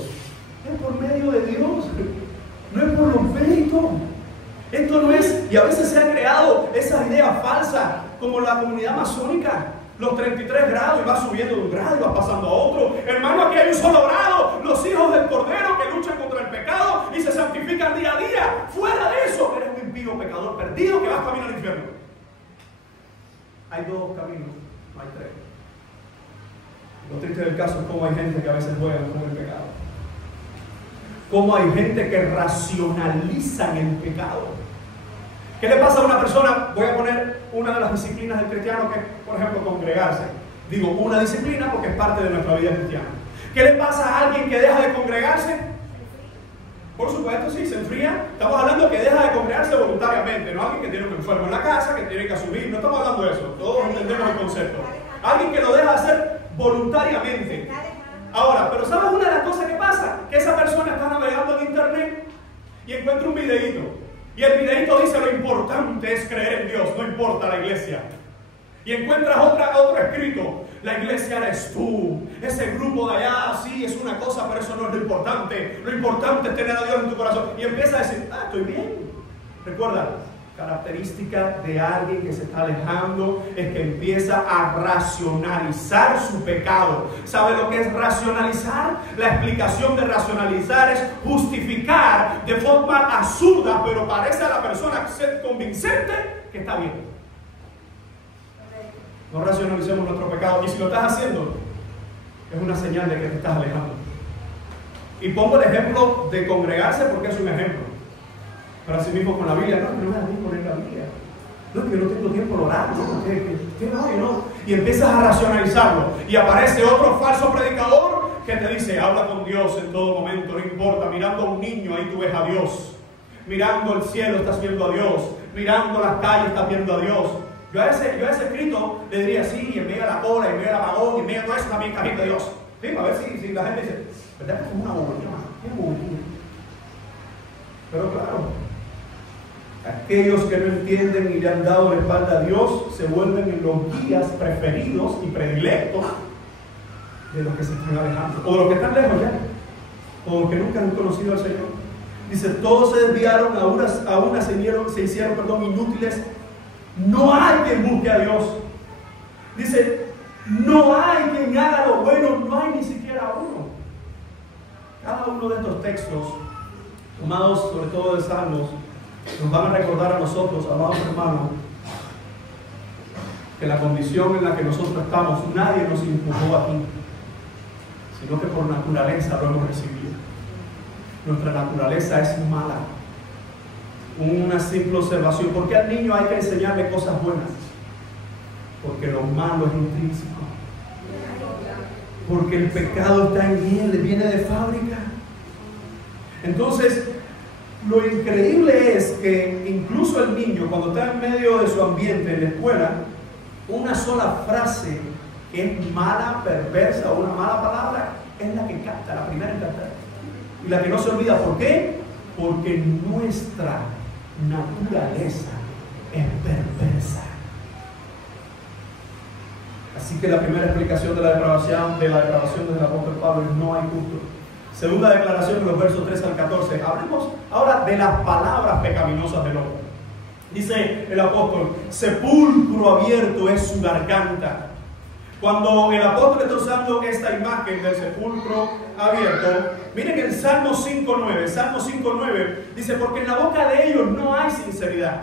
es por medio de Dios, no es por los méritos. Esto no es, y a veces se ha creado esa idea falsa, como la comunidad masónica, los 33 grados, y va subiendo de un grado y va pasando a otro. Hermano, aquí hay un solo grado: los hijos del Cordero que luchan contra el pecado y se santifican día a día. Fuera de eso, eres un impío pecador perdido que vas camino al infierno. Hay dos caminos, no hay tres. Lo triste del caso es cómo hay gente que a veces juega con el pecado. Cómo hay gente que racionaliza el pecado. ¿Qué le pasa a una persona? Voy a poner una de las disciplinas del cristiano, que es, por ejemplo, congregarse. Digo una disciplina porque es parte de nuestra vida cristiana. ¿Qué le pasa a alguien que deja de congregarse? Por supuesto, sí, se enfría. Estamos hablando de que deja de congregarse voluntariamente, no alguien que tiene un enfermo en la casa, que tiene que asumir. No estamos hablando de eso, todos entendemos el concepto. Alguien que lo deja de hacer voluntariamente. Ahora, pero ¿sabes una de las cosas que pasa? Que esa persona está navegando en internet y encuentra un videíto. Y el videíto dice: lo importante es creer en Dios, no importa la iglesia. Y encuentras otro escrito: la iglesia eres tú, ese grupo de allá sí es una cosa, pero eso no es lo importante. Lo importante es tener a Dios en tu corazón. Y empieza a decir: estoy bien. Recuerda, Característica de alguien que se está alejando es que empieza a racionalizar su pecado. ¿Sabe lo que es racionalizar? La explicación de racionalizar es justificar de forma absurda, pero parece a la persona ser convincente que está bien. No racionalicemos nuestro pecado. Y si lo estás haciendo, es una señal de que te estás alejando. Y pongo el ejemplo de congregarse porque es un ejemplo. Pero así mismo con la Biblia, no me da tiempo leer la Biblia. No, que yo no tengo tiempo de orar, no. Y empiezas a racionalizarlo. Y aparece otro falso predicador que te dice, habla con Dios en todo momento, no importa. Mirando a un niño, ahí tú ves a Dios. Mirando el cielo, estás viendo a Dios. Mirando las calles, estás viendo a Dios. Yo a ese escrito le diría, sí, y en medio de la cola, en medio de la vagón, y en medio de todo eso también está viendo a Dios. Sí, a ver si la gente dice, ¿verdad que es una bobería? Pero claro, aquellos que no entienden y le han dado la espalda a Dios se vuelven en los guías preferidos y predilectos de los que se están alejando, o de los que están lejos ya, o los que nunca han conocido al Señor. Dice, todos se desviaron, a una se hicieron inútiles. No hay quien busque a Dios. Dice, no hay quien haga lo bueno, no hay ni siquiera uno. Cada uno de estos textos, tomados sobre todo de Salmos, nos van a recordar a nosotros, amados hermanos, que la condición en la que nosotros estamos, nadie nos empujó aquí, sino que por naturaleza lo hemos recibido. Nuestra naturaleza es mala. Una simple observación. ¿Por qué al niño hay que enseñarle cosas buenas? Porque lo malo es intrínseco. Porque el pecado está en él, viene de fábrica. Entonces, lo increíble es que incluso el niño, cuando está en medio de su ambiente en la escuela, una sola frase que es mala, perversa o una mala palabra, es la que capta, la primera en captar. Y la que no se olvida. ¿Por qué? Porque nuestra naturaleza es perversa. Así que la primera explicación de la depravación del apóstol Pablo es no hay justo. Segunda declaración en los versos 3 al 14. Hablemos ahora de las palabras pecaminosas del hombre. Dice el apóstol, sepulcro abierto es su garganta. Cuando el apóstol está usando esta imagen del sepulcro abierto, miren que el Salmo 5.9 dice, porque en la boca de ellos no hay sinceridad.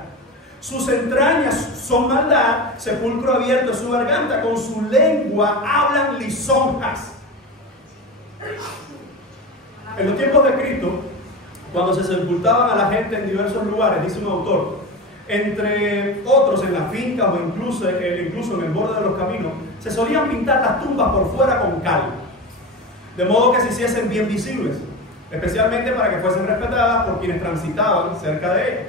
Sus entrañas son maldad, sepulcro abierto es su garganta, con su lengua hablan lisonjas. En los tiempos de Cristo, cuando se sepultaban a la gente en diversos lugares, dice un autor, entre otros en las fincas o incluso en el borde de los caminos, se solían pintar las tumbas por fuera con cal, de modo que se hiciesen bien visibles, especialmente para que fuesen respetadas por quienes transitaban cerca de ellas.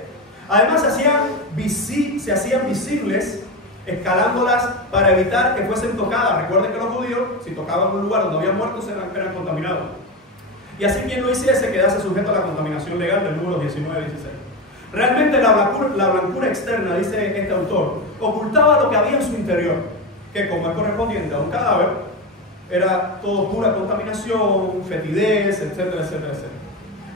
Además se hacían visibles escalándolas para evitar que fuesen tocadas. Recuerden que los judíos, si tocaban un lugar donde había muertos, eran contaminados. Y así quien lo hiciese quedase sujeto a la contaminación legal del número 19-16. Realmente la blancura externa, dice este autor, ocultaba lo que había en su interior, que como es correspondiente a un cadáver, era todo pura contaminación, fetidez, etcétera, etcétera, etcétera.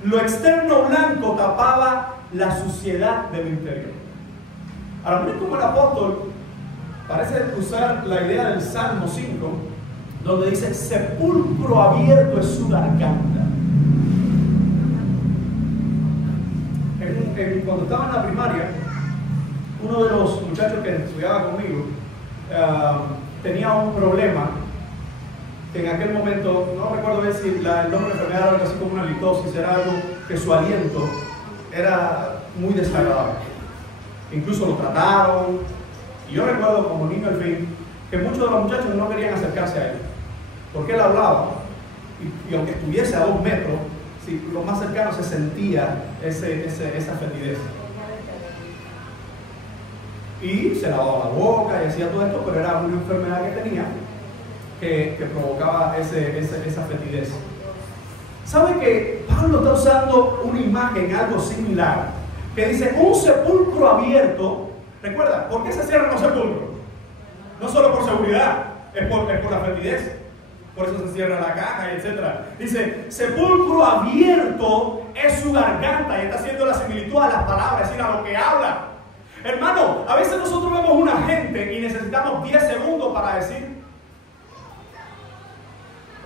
Lo externo blanco tapaba la suciedad del interior. Ahora miren cómo el apóstol parece usar la idea del Salmo 5, donde dice, sepulcro abierto es su garganta. Cuando estaba en la primaria, uno de los muchachos que estudiaba conmigo tenía un problema que en aquel momento, no recuerdo bien si el nombre de enfermedad era algo así como una litosis, era algo que su aliento era muy desagradable. Incluso lo trataron, y yo recuerdo como niño al fin, que muchos de los muchachos no querían acercarse a él, porque él hablaba, y aunque estuviese a 2 metros, si lo más cercano se sentía esa fetidez. Y se lavaba la boca y hacía todo esto, pero era una enfermedad que tenía que provocaba esa fetidez. ¿Sabe que Pablo está usando una imagen, algo similar, que dice un sepulcro abierto? Recuerda, ¿por qué se cierran los sepulcros? No solo por seguridad, es por la fetidez. Por eso se cierra la caja, etc. Dice, sepulcro abierto es su garganta. Y está haciendo la similitud a las palabras, es decir, a lo que habla. Hermano, a veces nosotros vemos una gente y necesitamos 10 segundos para decir.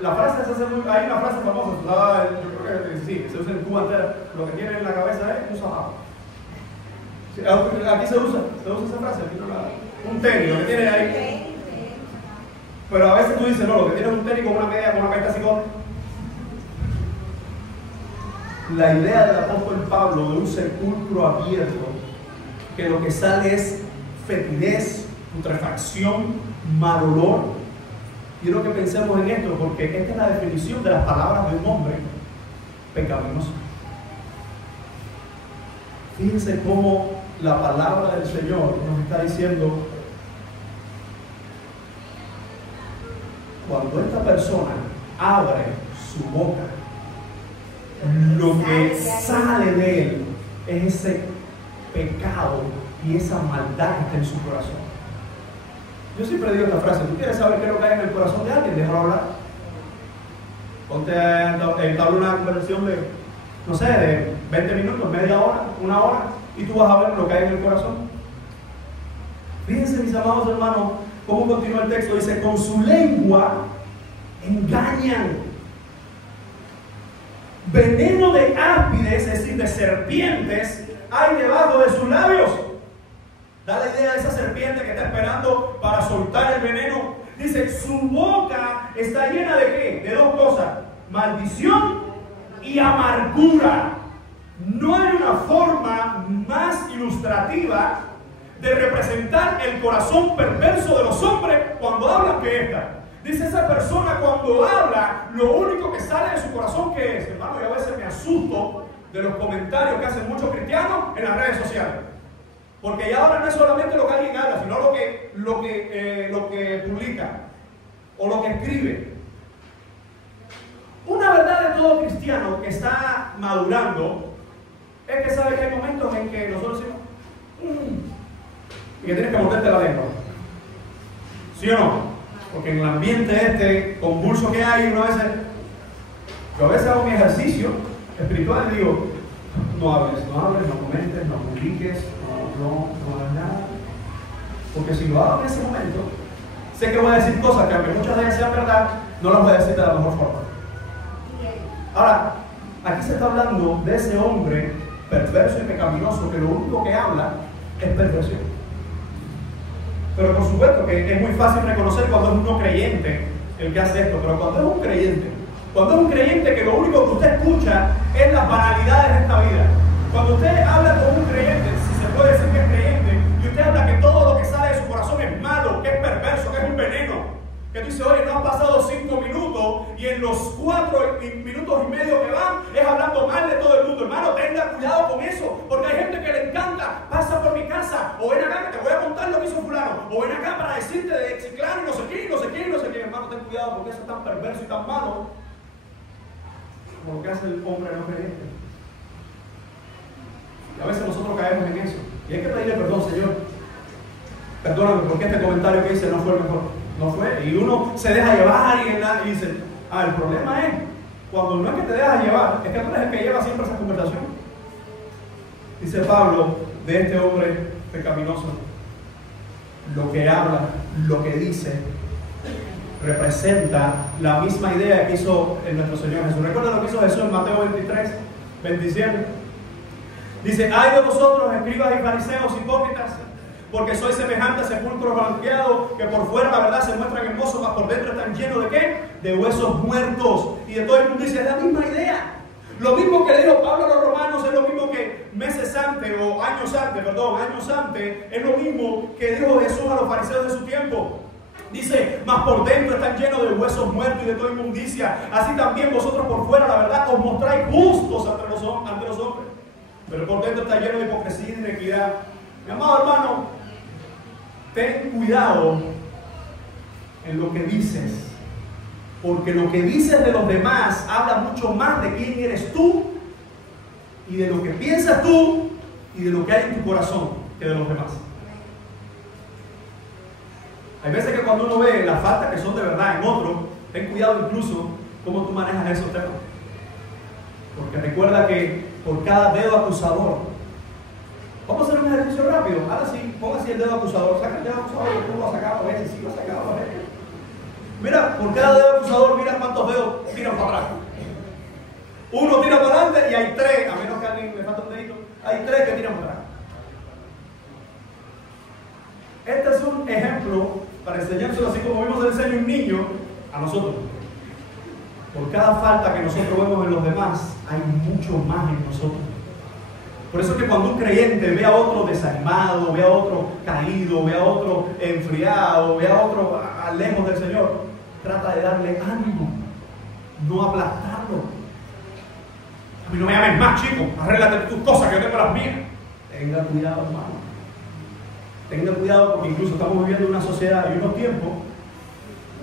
La frase hay una frase famosa, yo creo que sí, se usa en Cuba entera. Lo que tiene en la cabeza es un zapato. Aquí se usa esa frase, un tenis, lo que tiene ahí. Pero a veces tú dices, no, lo que tiene es un tenis con una media, con una carita así con. La idea del apóstol Pablo de un sepulcro abierto, que lo que sale es fetidez, putrefacción, mal olor. Quiero que pensemos en esto, porque esta es la definición de las palabras de un hombre pecaminoso. Fíjense cómo la palabra del Señor nos está diciendo: cuando esta persona abre su boca, lo que sale de él es ese pecado y esa maldad que está en su corazón. Yo siempre digo esta frase: ¿tú quieres saber qué es lo que hay en el corazón de alguien? Déjalo hablar. Ponte a entablar una conversación de, no sé, de 20 minutos, media hora, una hora, y tú vas a ver lo que hay en el corazón. Fíjense, mis amados hermanos, cómo continúa el texto. Dice: con su lengua engañan, veneno de áspides, es decir, de serpientes, hay debajo de sus labios. Da la idea de esa serpiente que está esperando para soltar el veneno. Dice: su boca está llena de ¿qué? De dos cosas: maldición y amargura. No hay una forma más ilustrativa de representar el corazón perverso de los hombres cuando hablan que esta. Dice: esa persona cuando habla, lo único que sale de su corazón, ¿qué es? Hermano, yo a veces me asusto de los comentarios que hacen muchos cristianos en las redes sociales. Porque ya ahora no es solamente lo que alguien habla, sino lo que publica o lo que escribe. Una verdad de todo cristiano que está madurando es que sabe que hay momentos en que nosotros decimos y que tienes que morderte la lengua. ¿Sí o no? Porque en el ambiente este convulso que hay, yo a veces hago mi ejercicio espiritual y digo: no hables, no comentes, no publiques, no hagas nada. Porque si lo hago en ese momento, sé que voy a decir cosas que, aunque muchas de ellas sean verdad, no las voy a decir de la mejor forma. Ahora, aquí se está hablando de ese hombre perverso y pecaminoso que lo único que habla es perversión. Pero por supuesto que es muy fácil reconocer cuando es un no creyente el que hace esto, pero cuando es un creyente que lo único que usted escucha es las banalidades de esta vida. Cuando usted habla con un creyente, si se puede decir que es creyente, y usted habla que todo lo que sale de su corazón es malo, que es perverso, que es un veneno, que tú dices: oye, no han pasado 5 minutos y en los 4 minutos y medio que van es hablando mal de todo el mundo. Hermano, tenga cuidado con eso, porque hay gente que le encanta: pasa por mi casa, o ven acá que te voy a contar lo que hizo fulano, o ven acá para decirte de Chiclano y no sé qué, y no sé qué, y no sé qué. Hermano, ten cuidado, porque eso es tan perverso y tan malo como lo que hace el hombre no creyente. Y a veces nosotros caemos en eso, y hay que pedirle perdón: Señor, perdóname porque este comentario que hice no fue el mejor. No fue. Y uno se deja llevar y dice: el problema es cuando no es que te dejas llevar, es que tú eres el que lleva siempre esa conversación. Dice Pablo de este hombre pecaminoso: lo que habla, lo que dice, representa la misma idea que hizo nuestro Señor Jesús. ¿Recuerda lo que hizo Jesús en Mateo 23, 27? Dice: ay de vosotros, escribas y fariseos hipócritas, porque sois semejantes a sepulcros blanqueados, que por fuera la verdad se muestran hermosos, mas por dentro están llenos de ¿qué? De huesos muertos y de todo el mundo. Dice: es la misma idea. Lo mismo que dijo Pablo a los romanos es lo mismo que años antes, es lo mismo que dijo Jesús a los fariseos de su tiempo. Dice: mas por dentro están llenos de huesos muertos y de toda inmundicia. Así también vosotros por fuera la verdad os mostráis justos ante los hombres, pero por dentro está lleno de hipocresía y de iniquidad. Mi amado hermano, ten cuidado en lo que dices, porque lo que dices de los demás habla mucho más de quién eres tú y de lo que piensas tú y de lo que hay en tu corazón que de los demás. Hay veces que cuando uno ve las faltas que son de verdad en otros, ten cuidado incluso cómo tú manejas esos temas, porque recuerda que por cada dedo acusador Vamos a hacer un ejercicio rápido. Ahora sí, ponga así el dedo acusador. Saca el dedo acusador y tú lo has sacado a veces. Sí, lo has sacado a veces. Mira, por cada dedo acusador, mira cuántos dedos tiran para atrás. Uno tira para adelante y hay tres, a menos que a alguien le falta un dedito, hay tres que tiran para atrás. Este es un ejemplo para enseñárselo así como vimos el enseño a un niño, a nosotros. Por cada falta que nosotros vemos en los demás, hay mucho más en nosotros. Por eso es que cuando un creyente ve a otro desanimado, ve a otro caído, ve a otro enfriado, ve a otro lejos del Señor, trata de darle ánimo, no aplastarlo. A mí no me llames más, chico, arréglate tus cosas que yo tengo las mías. Tenga cuidado, hermano. Tenga cuidado porque incluso estamos viviendo una sociedad y unos tiempos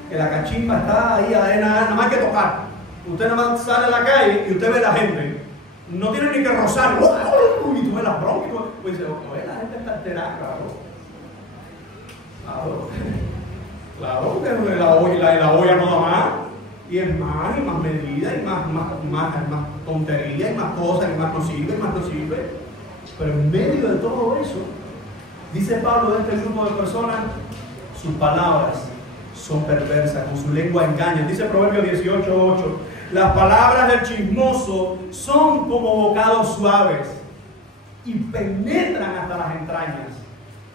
que la cachimba está ahí, nada más que tocar. Usted nada más sale a la calle y usted ve a la gente. No tiene ni que rozar. Y tú ves las broncas. Y dices, oye, la gente está alterada, claro, porque la olla no da más. Y es más, y más medida, y más tontería, y más cosas, y más no sirve. Pero en medio de todo eso, dice Pablo de este grupo de personas, sus palabras son perversas, con su lengua engañan. Dice Proverbios 18:8, las palabras del chismoso son como bocados suaves y penetran hasta las entrañas.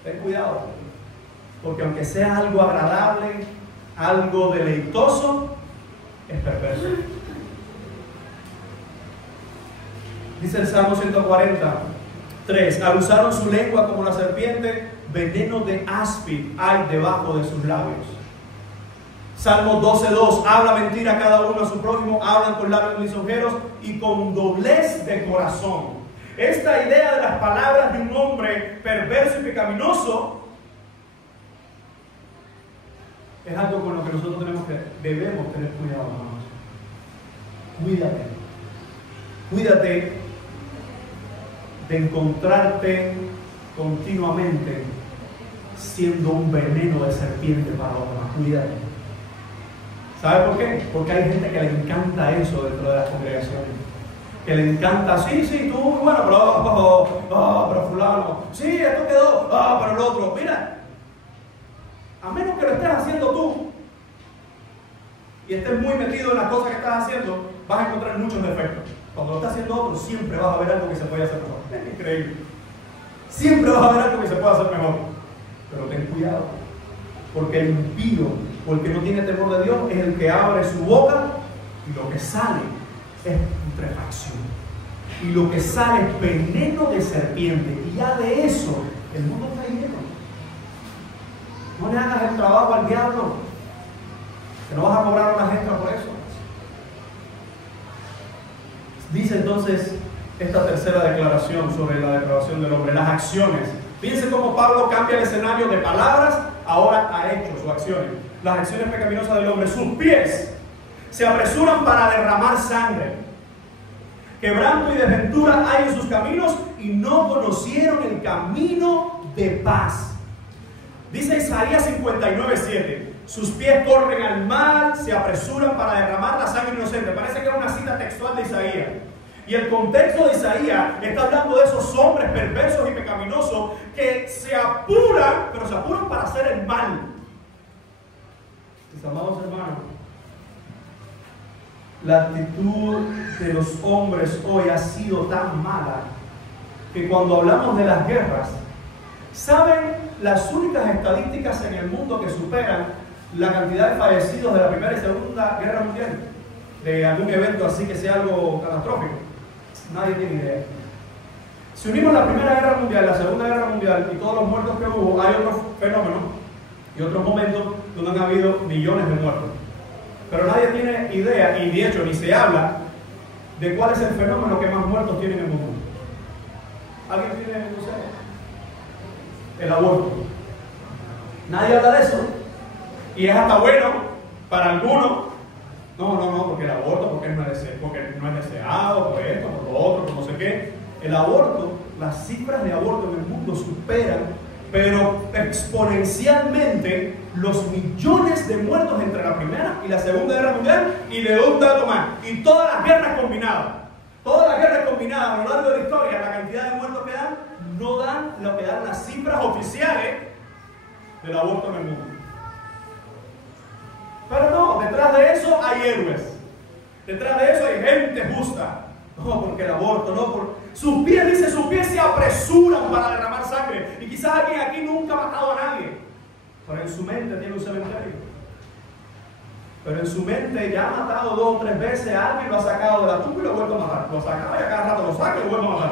Ten cuidado, porque aunque sea algo agradable, algo deleitoso, es perverso. Dice el Salmo 143, al usaron su lengua como la serpiente, veneno de áspid hay debajo de sus labios. Salmo 12:2, habla mentira cada uno a su prójimo, hablan con labios lisonjeros y con doblez de corazón. Esta idea de las palabras de un hombre perverso y pecaminoso es algo con lo que nosotros debemos tener cuidado, hermanos. Cuídate de encontrarte continuamente siendo un veneno de serpiente para los demás. Cuídate. ¿Sabe por qué? Porque hay gente que le encanta eso dentro de las congregaciones. Que le encanta, sí, tú, bueno, pero fulano, sí, esto quedó, pero el otro. Mira, a menos que lo estés haciendo tú y estés muy metido en las cosas que estás haciendo, vas a encontrar muchos defectos. Cuando lo está haciendo otro, siempre vas a ver algo que se puede hacer mejor. Es increíble. Siempre vas a ver algo que se puede hacer mejor. Pero ten cuidado, porque el impío o el que no tiene temor de Dios es el que abre su boca y lo que sale es putrefacción. Y lo que sale es veneno de serpiente. Y ya de eso, el mundo está lleno. No le hagas el trabajo al diablo, que no vas a cobrar unas extras por eso. Dice entonces esta tercera declaración sobre la depravación del hombre, las acciones. Fíjense cómo Pablo cambia el escenario de palabras ahora a hechos o acciones. Las acciones pecaminosas del hombre, sus pies se apresuran para derramar sangre. Quebranto y desventura hay en sus caminos y no conocieron el camino de paz. Dice Isaías 59:7, sus pies corren al mal, se apresuran para derramar la sangre inocente. Parece que era una cita textual de Isaías. Y el contexto de Isaías está hablando de esos hombres perversos y pecaminosos que se apuran, pero se apuran para hacer el mal. Mis amados hermanos, la actitud de los hombres hoy ha sido tan mala que cuando hablamos de las guerras, ¿saben las únicas estadísticas en el mundo que superan la cantidad de fallecidos de la Primera y Segunda Guerra Mundial? De algún evento así que sea algo catastrófico. Nadie tiene idea. Si unimos la Primera Guerra Mundial, la Segunda Guerra Mundial y todos los muertos que hubo, hay otros fenómenos y otros momentos donde han habido millones de muertos. Pero nadie tiene idea, y de hecho ni se habla, de cuál es el fenómeno que más muertos tiene en el mundo. ¿Alguien tiene, no sé? El aborto. Nadie habla de eso. Y es hasta bueno para algunos. No, porque el aborto, porque no es deseado, por esto, por lo otro, por no sé qué. El aborto, las cifras de aborto en el mundo superan, pero exponencialmente, los millones de muertos entre la Primera y la Segunda Guerra Mundial, y de un dato más, y todas las guerras combinadas. Todas las guerras combinadas a lo largo de la historia, la cantidad de muertos que dan no dan lo que dan las cifras oficiales del aborto en el mundo. Pero no, detrás de eso hay héroes. Detrás de eso hay gente justa. No, porque el aborto, no, por sus pies, dice, sus pies se apresuran para derramar sangre. Y quizás alguien aquí nunca ha matado a nadie, pero en su mente tiene un cementerio. Pero en su mente ya ha matado 2 o 3 veces a alguien, lo ha sacado de la tumba y lo ha vuelto a matar. Lo sacaba y a cada rato lo saca y lo vuelve a matar.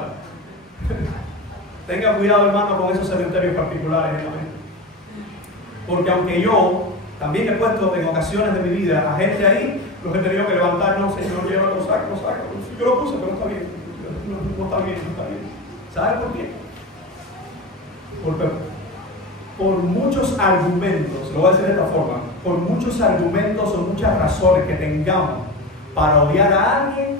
Tenga cuidado, hermano, con esos cementerios particulares en la mente. Porque aunque yo también he puesto en ocasiones de mi vida a gente ahí, los he tenido que levantar, no, Señor, llévalo, lo saco. Yo lo puse, pero no está bien. No está bien. ¿Sabe por qué? Porque por muchos argumentos, lo voy a decir de esta forma, por muchos argumentos o muchas razones que tengamos para odiar a alguien,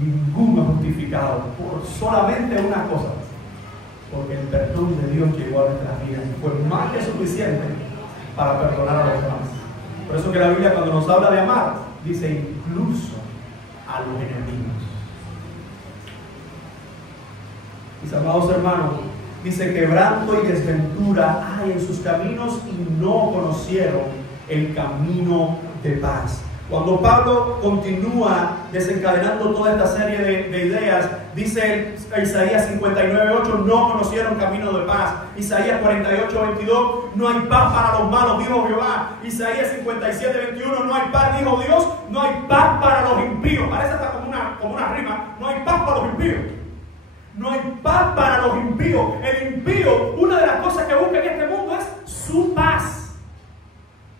ninguno es justificado por solamente una cosa, porque el perdón de Dios llegó a nuestras vidas y fue más que suficiente para perdonar a los demás. Por eso que la Biblia, cuando nos habla de amar, dice incluso a los enemigos. Mis amados hermanos, dice quebranto y desventura hay en sus caminos y no conocieron el camino de paz. Cuando Pablo continúa desencadenando toda esta serie de ideas, dice Isaías 59:8, no conocieron camino de paz. Isaías 48:22, no hay paz para los malos, dijo Jehová. Isaías 57:21, no hay paz, dijo Dios, no hay paz para los impíos. Parece hasta como una rima, no hay paz para los impíos. No hay paz para los impíos. El impío, una de las cosas que busca en este mundo es su paz.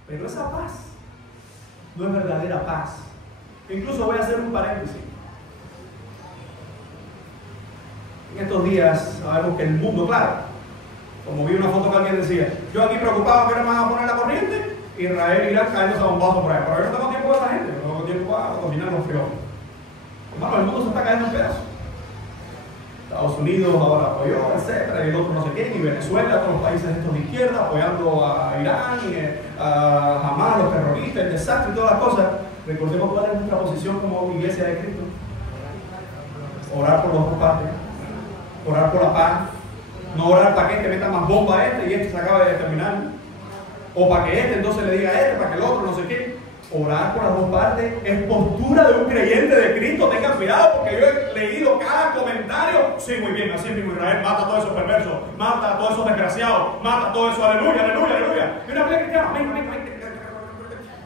Pero esa paz no es verdadera paz. Incluso voy a hacer un paréntesis. En estos días sabemos que el mundo, claro, como vi una foto que alguien decía, yo aquí preocupado que no me van a poner la corriente, Israel irá cayendo a bombazo por ahí. Pero yo no tengo tiempo para esa gente, yo no tengo tiempo para cocinar los fríos. Hermano, el mundo se está cayendo en pedazos. Estados Unidos ahora apoyó, etcétera, y el otro no sé quién, y Venezuela, todos los países estos de izquierda apoyando a Irán, y a Hamas, los terroristas, el desastre y todas las cosas. Recordemos cuál es nuestra posición como Iglesia de Cristo. Orar por los dos partes, orar por la paz, no orar para que este meta más bomba a este y este se acabe de terminar, o para que este entonces le diga a este, para que el otro no sé qué. Orar por las dos partes es postura de un creyente de Cristo. Tengan cuidado porque yo he leído cada comentario. Sí, muy bien, así mismo Israel mata a todos esos perversos, mata a todos esos desgraciados, mata a todo eso, aleluya, aleluya, aleluya. Y una Biblia cristiana, amén.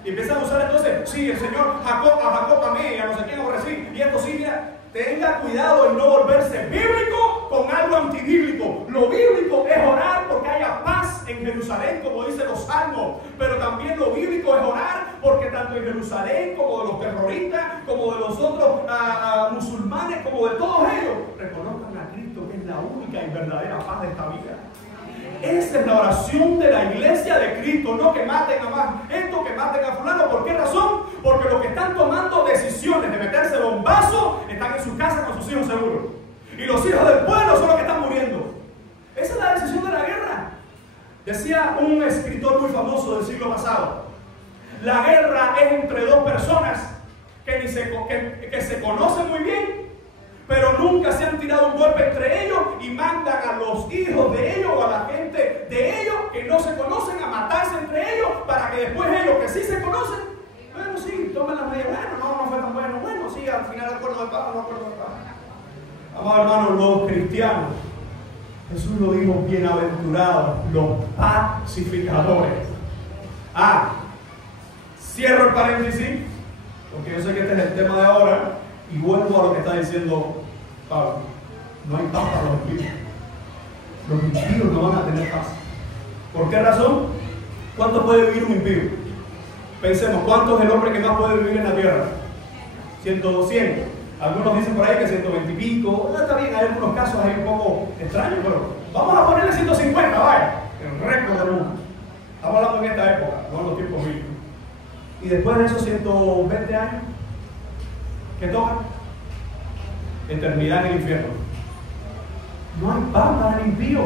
Y empiezan a usar entonces, sí, el Señor a Jacob amén, y a no sé quién aborrecí. Y esto sí, mira, tenga cuidado en no volverse bíblico con algo antibíblico. Lo bíblico es orar porque haya paz en Jerusalén, como dicen los salmos. Pero también lo bíblico es orar porque tanto en Jerusalén como de los terroristas, como de los otros musulmanes, como de todos ellos, reconozcan a Cristo que es la única y verdadera paz de esta vida. Esa es la oración de la iglesia de Cristo, no que maten a más esto, que maten a fulano. ¿Por qué razón? Porque los que están tomando decisiones de meterse bombazo están en su casa con sus hijos seguros. Y los hijos del pueblo son los que están muriendo. Esa es la decisión de la guerra. Decía un escritor muy famoso del siglo pasado, la guerra es entre dos personas que se conocen muy bien, pero nunca se han tirado un golpe entre ellos y mandan a los hijos de ellos o a la gente de ellos que no se conocen a matarse entre ellos para que después ellos que sí se conocen, bueno, sí, tomen las medidas, bueno, no fue tan bueno, bueno, sí, al final acuerdo de paz, no acuerdo de paz. Amados hermanos, los cristianos, Jesús lo dijo, bienaventurados los pacificadores. Cierro el paréntesis, porque yo sé que este es el tema de ahora, y vuelvo a lo que está diciendo Pablo. No hay paz para los impíos. Los impíos no van a tener paz. ¿Por qué razón? ¿Cuánto puede vivir un impío? Pensemos, ¿cuánto es el hombre que más puede vivir en la tierra? 100, 200. Algunos dicen por ahí que 120 y pico. Está bien, hay algunos casos ahí un poco extraños, pero vamos a ponerle 150, vaya. El récord del mundo. Estamos hablando en esta época, no en los tiempos bíblicos. Y después de esos 120 años, ¿qué toca? Eternidad en el infierno. No hay paz para el impío.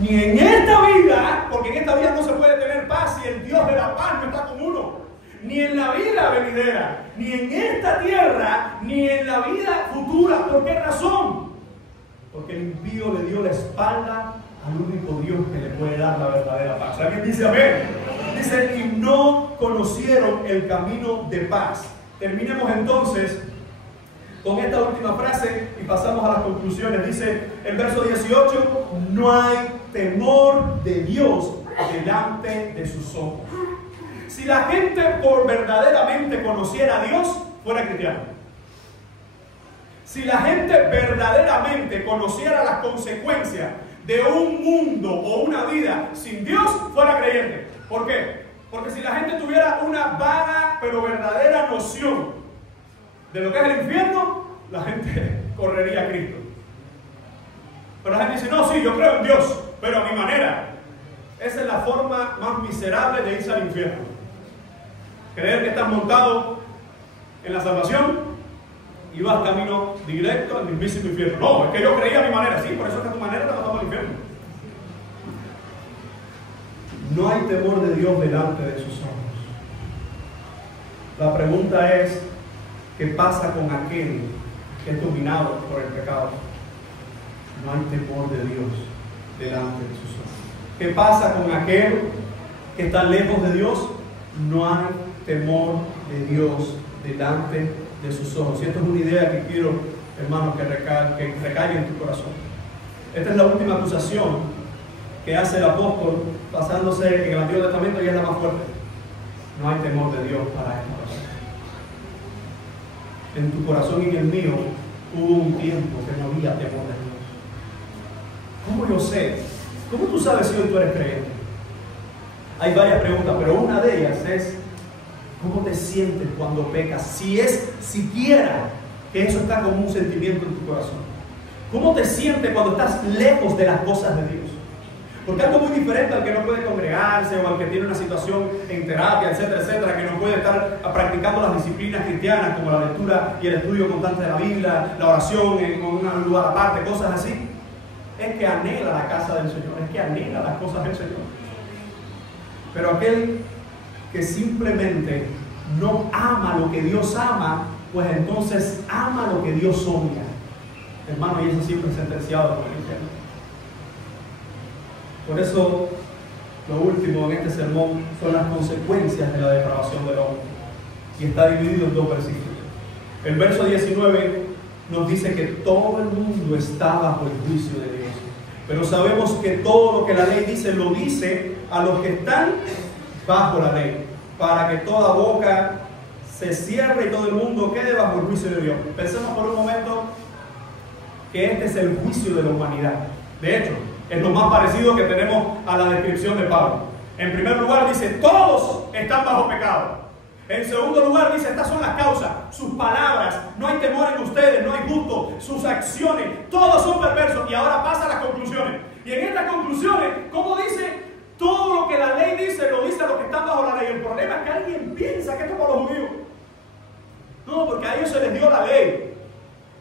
Ni en esta vida, porque en esta vida no se puede tener paz si el Dios de la paz no está con uno. Ni en la vida venidera, ni en esta tierra, ni en la vida futura. ¿Por qué razón? Porque el impío le dio la espalda al único Dios que le puede dar la verdadera paz. ¿Alguien dice amén? Dice, y no conocieron el camino de paz. Terminemos entonces con esta última frase y pasamos a las conclusiones. Dice el verso 18, no hay temor de Dios delante de sus ojos. Si la gente por verdaderamente conociera a Dios, fuera cristiano. Si la gente verdaderamente conociera las consecuencias de un mundo o una vida sin Dios, fuera creyente. ¿Por qué? Porque si la gente tuviera una vaga pero verdadera noción de lo que es el infierno, la gente correría a Cristo. Pero la gente dice, no, sí, yo creo en Dios, pero a mi manera. Esa es la forma más miserable de irse al infierno. Creer que estás montado en la salvación y vas camino directo al mismísimo infierno. No, es que yo creía a mi manera. Sí, por eso es que a tu manera te matamos al infierno. No hay temor de Dios delante de sus ojos. La pregunta es, ¿qué pasa con aquel que es dominado por el pecado? No hay temor de Dios delante de sus ojos. ¿Qué pasa con aquel que está lejos de Dios? No hay temor de Dios delante de sus ojos. Y esto es una idea que quiero, hermanos, que recaiga en tu corazón. Esta es la última acusación que hace el apóstol basándose en el Antiguo Testamento y es la más fuerte. No hay temor de Dios para esta persona. En tu corazón y en el mío hubo un tiempo que no había temor de Dios. ¿Cómo yo sé? ¿Cómo tú sabes si hoy tú eres creyente? Hay varias preguntas, pero una de ellas es ¿cómo te sientes cuando pecas? Si es siquiera que eso está como un sentimiento en tu corazón. ¿Cómo te sientes cuando estás lejos de las cosas de Dios? Porque algo muy diferente al que no puede congregarse o al que tiene una situación en terapia, etcétera, etcétera, que no puede estar practicando las disciplinas cristianas como la lectura y el estudio constante de la Biblia, la oración en un lugar aparte, cosas así. Es que anhela la casa del Señor, es que anhela las cosas del Señor. Pero aquel que simplemente no ama lo que Dios ama, pues entonces ama lo que Dios odia. Hermano, y eso siempre es sentenciado por el infierno. Por eso, lo último en este sermón son las consecuencias de la depravación del hombre. Y está dividido en dos versículos. El verso 19 nos dice que todo el mundo está bajo el juicio de Dios. Pero sabemos que todo lo que la ley dice, lo dice a los que están bajo la ley, para que toda boca se cierre y todo el mundo quede bajo el juicio de Dios. Pensemos por un momento que este es el juicio de la humanidad. De hecho, es lo más parecido que tenemos a la descripción de Pablo. En primer lugar dice, todos están bajo pecado. En segundo lugar dice, estas son las causas, sus palabras, no hay temor en ustedes, no hay gusto, sus acciones, todos son perversos. Y ahora pasa a las conclusiones. Y en estas conclusiones, ¿cómo dice? Todo lo que la ley dice, lo dice a los que están bajo la ley. El problema es que alguien piensa que esto es para los judíos. No, porque a ellos se les dio la ley.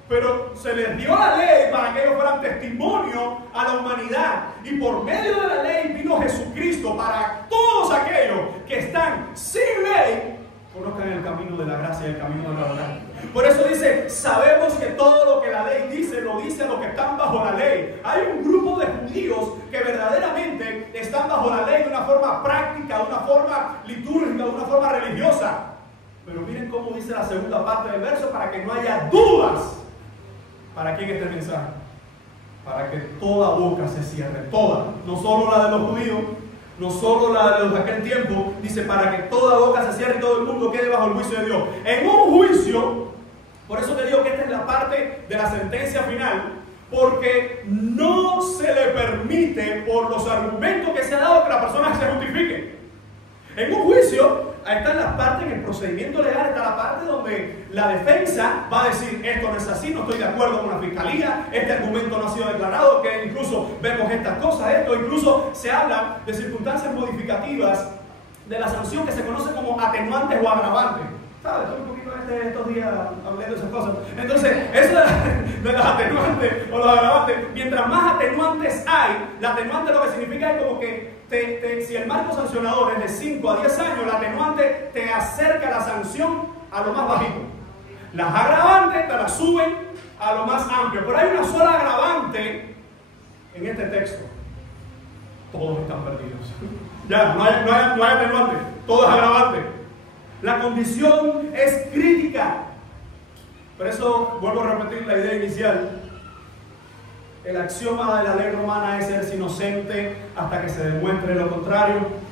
Pero se les dio la ley para que ellos fueran testimonio a la humanidad. Y por medio de la ley vino Jesucristo para todos aquellos que están sin ley, conozcan el camino de la gracia y el camino de la verdad. Por eso dice, sabemos que todo lo que la ley dice, lo dice a los que están bajo la ley. Hay un grupo de judíos que verdaderamente están bajo la ley de una forma práctica, de una forma litúrgica, de una forma religiosa. Pero miren cómo dice la segunda parte del verso, para que no haya dudas. ¿Para quién este mensaje? Para que toda boca se cierre, toda, no solo la de los judíos, no solo la de los de aquel tiempo, dice para que toda boca se cierre y todo el mundo quede bajo el juicio de Dios. En un juicio, por eso te digo que esta es la parte de la sentencia final, porque no se le permite por los argumentos que se ha dado que la persona se justifique. En un juicio, ahí están las partes, en el procedimiento legal está la parte donde la defensa va a decir esto no es así, no estoy de acuerdo con la fiscalía, este argumento no ha sido declarado, que incluso vemos estas cosas, esto, incluso se habla de circunstancias modificativas de la sanción que se conoce como atenuantes o agravantes. ¿Sabes? Estoy un poquito estos días hablando de esas cosas. Entonces, eso de los atenuantes o los agravantes, mientras más atenuantes hay, la atenuante lo que significa es como que si el marco sancionador es de 5 a 10 años, la atenuante te acerca la sanción a lo más bajito. Las agravantes te las suben a lo más amplio. Pero hay una sola agravante en este texto. Todos están perdidos. Ya, no hay atenuante. Todo es agravante. La condición es crítica. Por eso vuelvo a repetir la idea inicial. El axioma de la ley romana es ser inocente hasta que se demuestre lo contrario.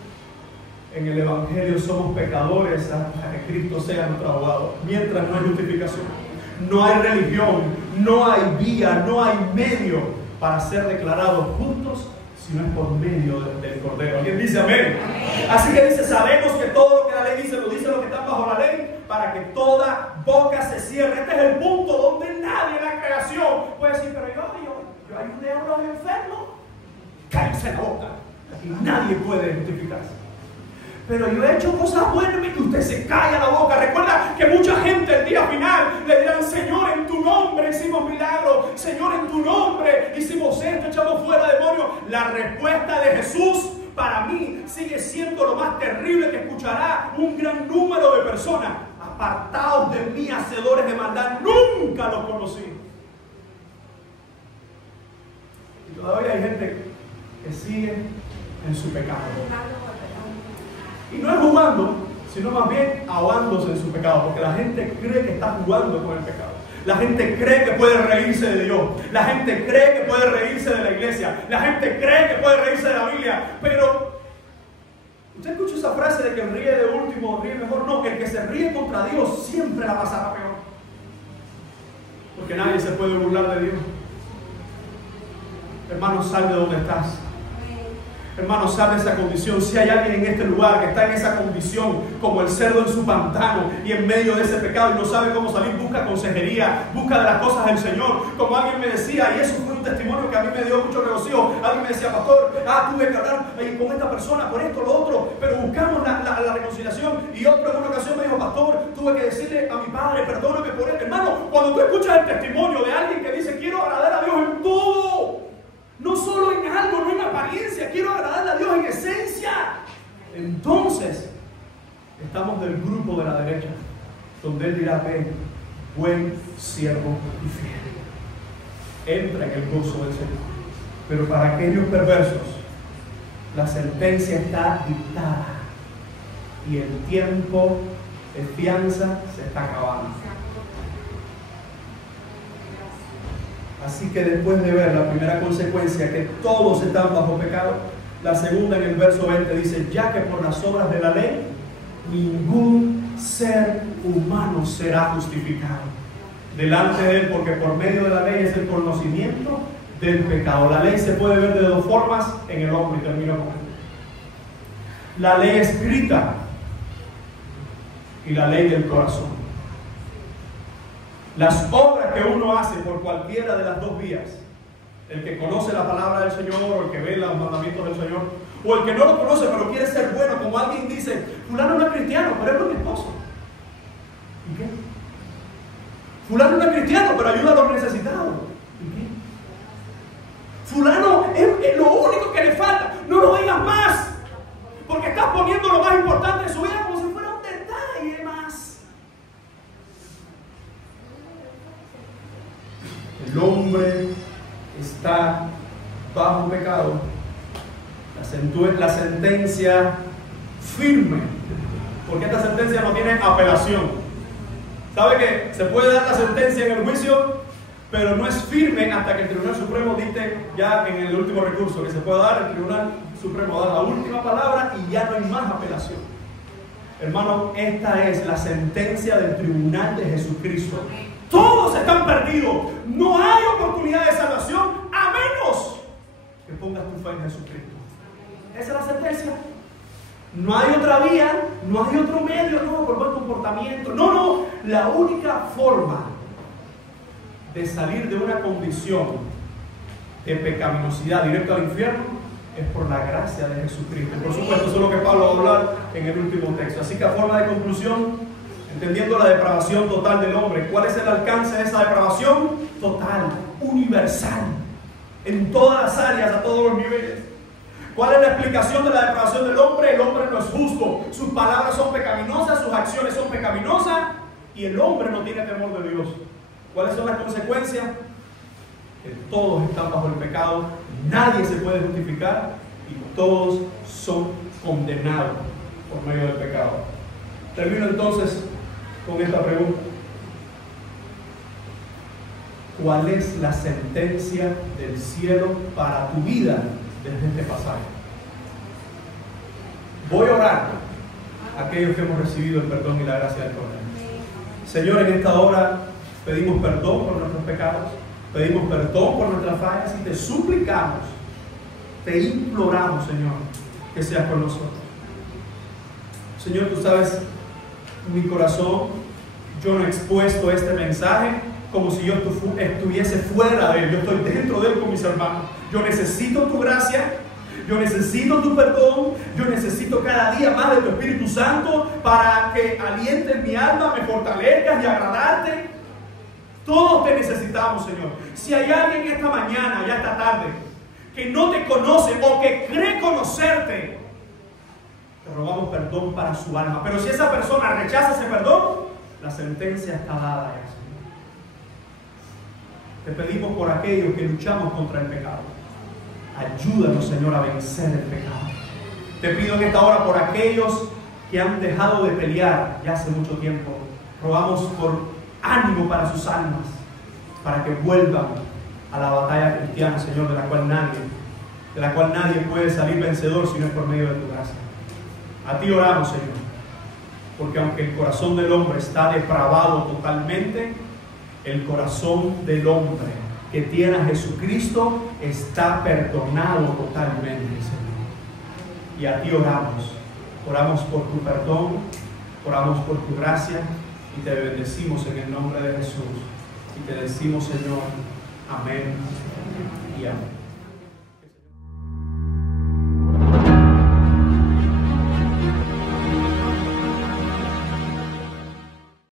En el Evangelio somos pecadores hasta que Cristo sea nuestro abogado. Mientras no hay justificación, no hay religión, no hay vía, no hay medio para ser declarados justos, sino es por medio del Cordero. ¿Alguien dice amén? Amén. Así que dice, sabemos que todo lo que la ley dice, lo dice los que están bajo la ley, para que toda boca se cierre. Este es el punto donde nadie en la creación puede decir, pero yo ayudé a unos enfermos. Cállese la boca. Aquí nadie puede justificarse. Pero yo he hecho cosas buenas y usted se calla la boca. Recuerda que mucha gente el día final le dirán, Señor, en tu nombre hicimos milagros. Señor, en tu nombre hicimos esto, echamos fuera demonios. La respuesta de Jesús para mí sigue siendo lo más terrible que escuchará un gran número de personas. Apartaos de mí, hacedores de maldad, nunca los conocí. Y todavía hay gente que sigue en su pecado. Y no es jugando, sino más bien ahogándose en su pecado, porque la gente cree que está jugando con el pecado. La gente cree que puede reírse de Dios. La gente cree que puede reírse de la iglesia. La gente cree que puede reírse de la Biblia. Pero, ¿usted escucha esa frase de que el ríe de último ríe mejor? No, que el que se ríe contra Dios siempre la pasará peor. Porque nadie se puede burlar de Dios. Hermano, sal de donde estás. Hermano, sal de esa condición. Si hay alguien en este lugar que está en esa condición, como el cerdo en su pantano y en medio de ese pecado y no sabe cómo salir, busca consejería, busca de las cosas del Señor. Como alguien me decía, y eso fue un testimonio que a mí me dio mucho regocijo. Alguien me decía, pastor, tuve que hablar con esta persona por esto, lo otro, pero buscamos la reconciliación. Y otro en una ocasión me dijo, pastor, tuve que decirle a mi padre, perdóname por él. Hermano, cuando tú escuchas el testimonio de alguien que dice, quiero agradar a Dios en todo, no solo en algo, no en apariencia, quiero agradarle a Dios en esencia, entonces estamos del grupo de la derecha, donde Él dirá, ven, buen siervo y fiel, entra en el gozo del Señor. Pero para aquellos perversos, la sentencia está dictada y el tiempo de fianza se está acabando. Así que después de ver la primera consecuencia, que todos están bajo pecado, la segunda en el verso 20 dice, ya que por las obras de la ley, ningún ser humano será justificado delante de Él, porque por medio de la ley es el conocimiento del pecado. La ley se puede ver de dos formas en el hombre, y termino con esto. La ley escrita y la ley del corazón. Las obras que uno hace por cualquiera de las dos vías, el que conoce la palabra del Señor, o el que ve los mandamientos del Señor, o el que no lo conoce pero quiere ser bueno, como alguien dice, fulano no es cristiano, pero es mi esposo. ¿Y qué? Fulano no es cristiano, pero ayuda a los necesitados. ¿Y qué? Fulano es lo único que le falta. No lo digas más, porque estás poniendo lo más importante de su vida como si fuera un detalle más. El hombre está bajo pecado. La sentencia firme, porque esta sentencia no tiene apelación. ¿Sabe que se puede dar la sentencia en el juicio, pero no es firme hasta que el Tribunal Supremo dicte ya en el último recurso que se puede dar? El Tribunal Supremo da la última palabra y ya no hay más apelación. Hermano, esta es la sentencia del Tribunal de Jesucristo. Todos están perdidos. No hay oportunidad de salvación a menos que pongas tu fe en Jesucristo. Esa es la sentencia. No hay otra vía, no hay otro medio, no, por buen comportamiento. No, la única forma de salir de una condición de pecaminosidad directo al infierno es por la gracia de Jesucristo. Por supuesto, eso es lo que Pablo va a hablar en el último texto. Así que a forma de conclusión, entendiendo la depravación total del hombre, ¿cuál es el alcance de esa depravación? Total, universal, en todas las áreas, a todos los niveles. ¿Cuál es la explicación de la depravación del hombre? El hombre no es justo, sus palabras son pecaminosas, sus acciones son pecaminosas y el hombre no tiene temor de Dios. ¿Cuáles son las consecuencias? Que todos están bajo el pecado, nadie se puede justificar y todos son condenados por medio del pecado. Termino entonces con esta pregunta. ¿Cuál es la sentencia del cielo para tu vida desde este pasaje? Voy a orar a aquellos que hemos recibido el perdón y la gracia del Cordero. Señor, en esta hora pedimos perdón por nuestros pecados, pedimos perdón por nuestras fallas y te suplicamos, te imploramos, Señor, que seas con nosotros. Señor, tú sabes mi corazón, yo no he expuesto este mensaje como si yo estuviese fuera de él. Yo estoy dentro de él con mis hermanos. Yo necesito tu gracia, yo necesito tu perdón, yo necesito cada día más de tu Espíritu Santo para que alientes mi alma, me fortalezcas y agradarte. Todos te necesitamos, Señor. Si hay alguien esta mañana, ya esta tarde, que no te conoce o que cree conocerte, te rogamos perdón para su alma. Pero si esa persona rechaza ese perdón, la sentencia está dada ya, Señor. Te pedimos por aquellos que luchamos contra el pecado. Ayúdanos, Señor, a vencer el pecado. Te pido en esta hora por aquellos que han dejado de pelear ya hace mucho tiempo. Rogamos por ánimo para sus almas, para que vuelvan a la batalla cristiana, Señor, de la cual nadie puede salir vencedor si no es por medio de tu gracia. A ti oramos, Señor, porque aunque el corazón del hombre está depravado totalmente, el corazón del hombre que tiene a Jesucristo está perdonado totalmente, Señor. Y a ti oramos. Oramos por tu perdón, oramos por tu gracia y te bendecimos en el nombre de Jesús. Y te decimos, Señor, amén y amén.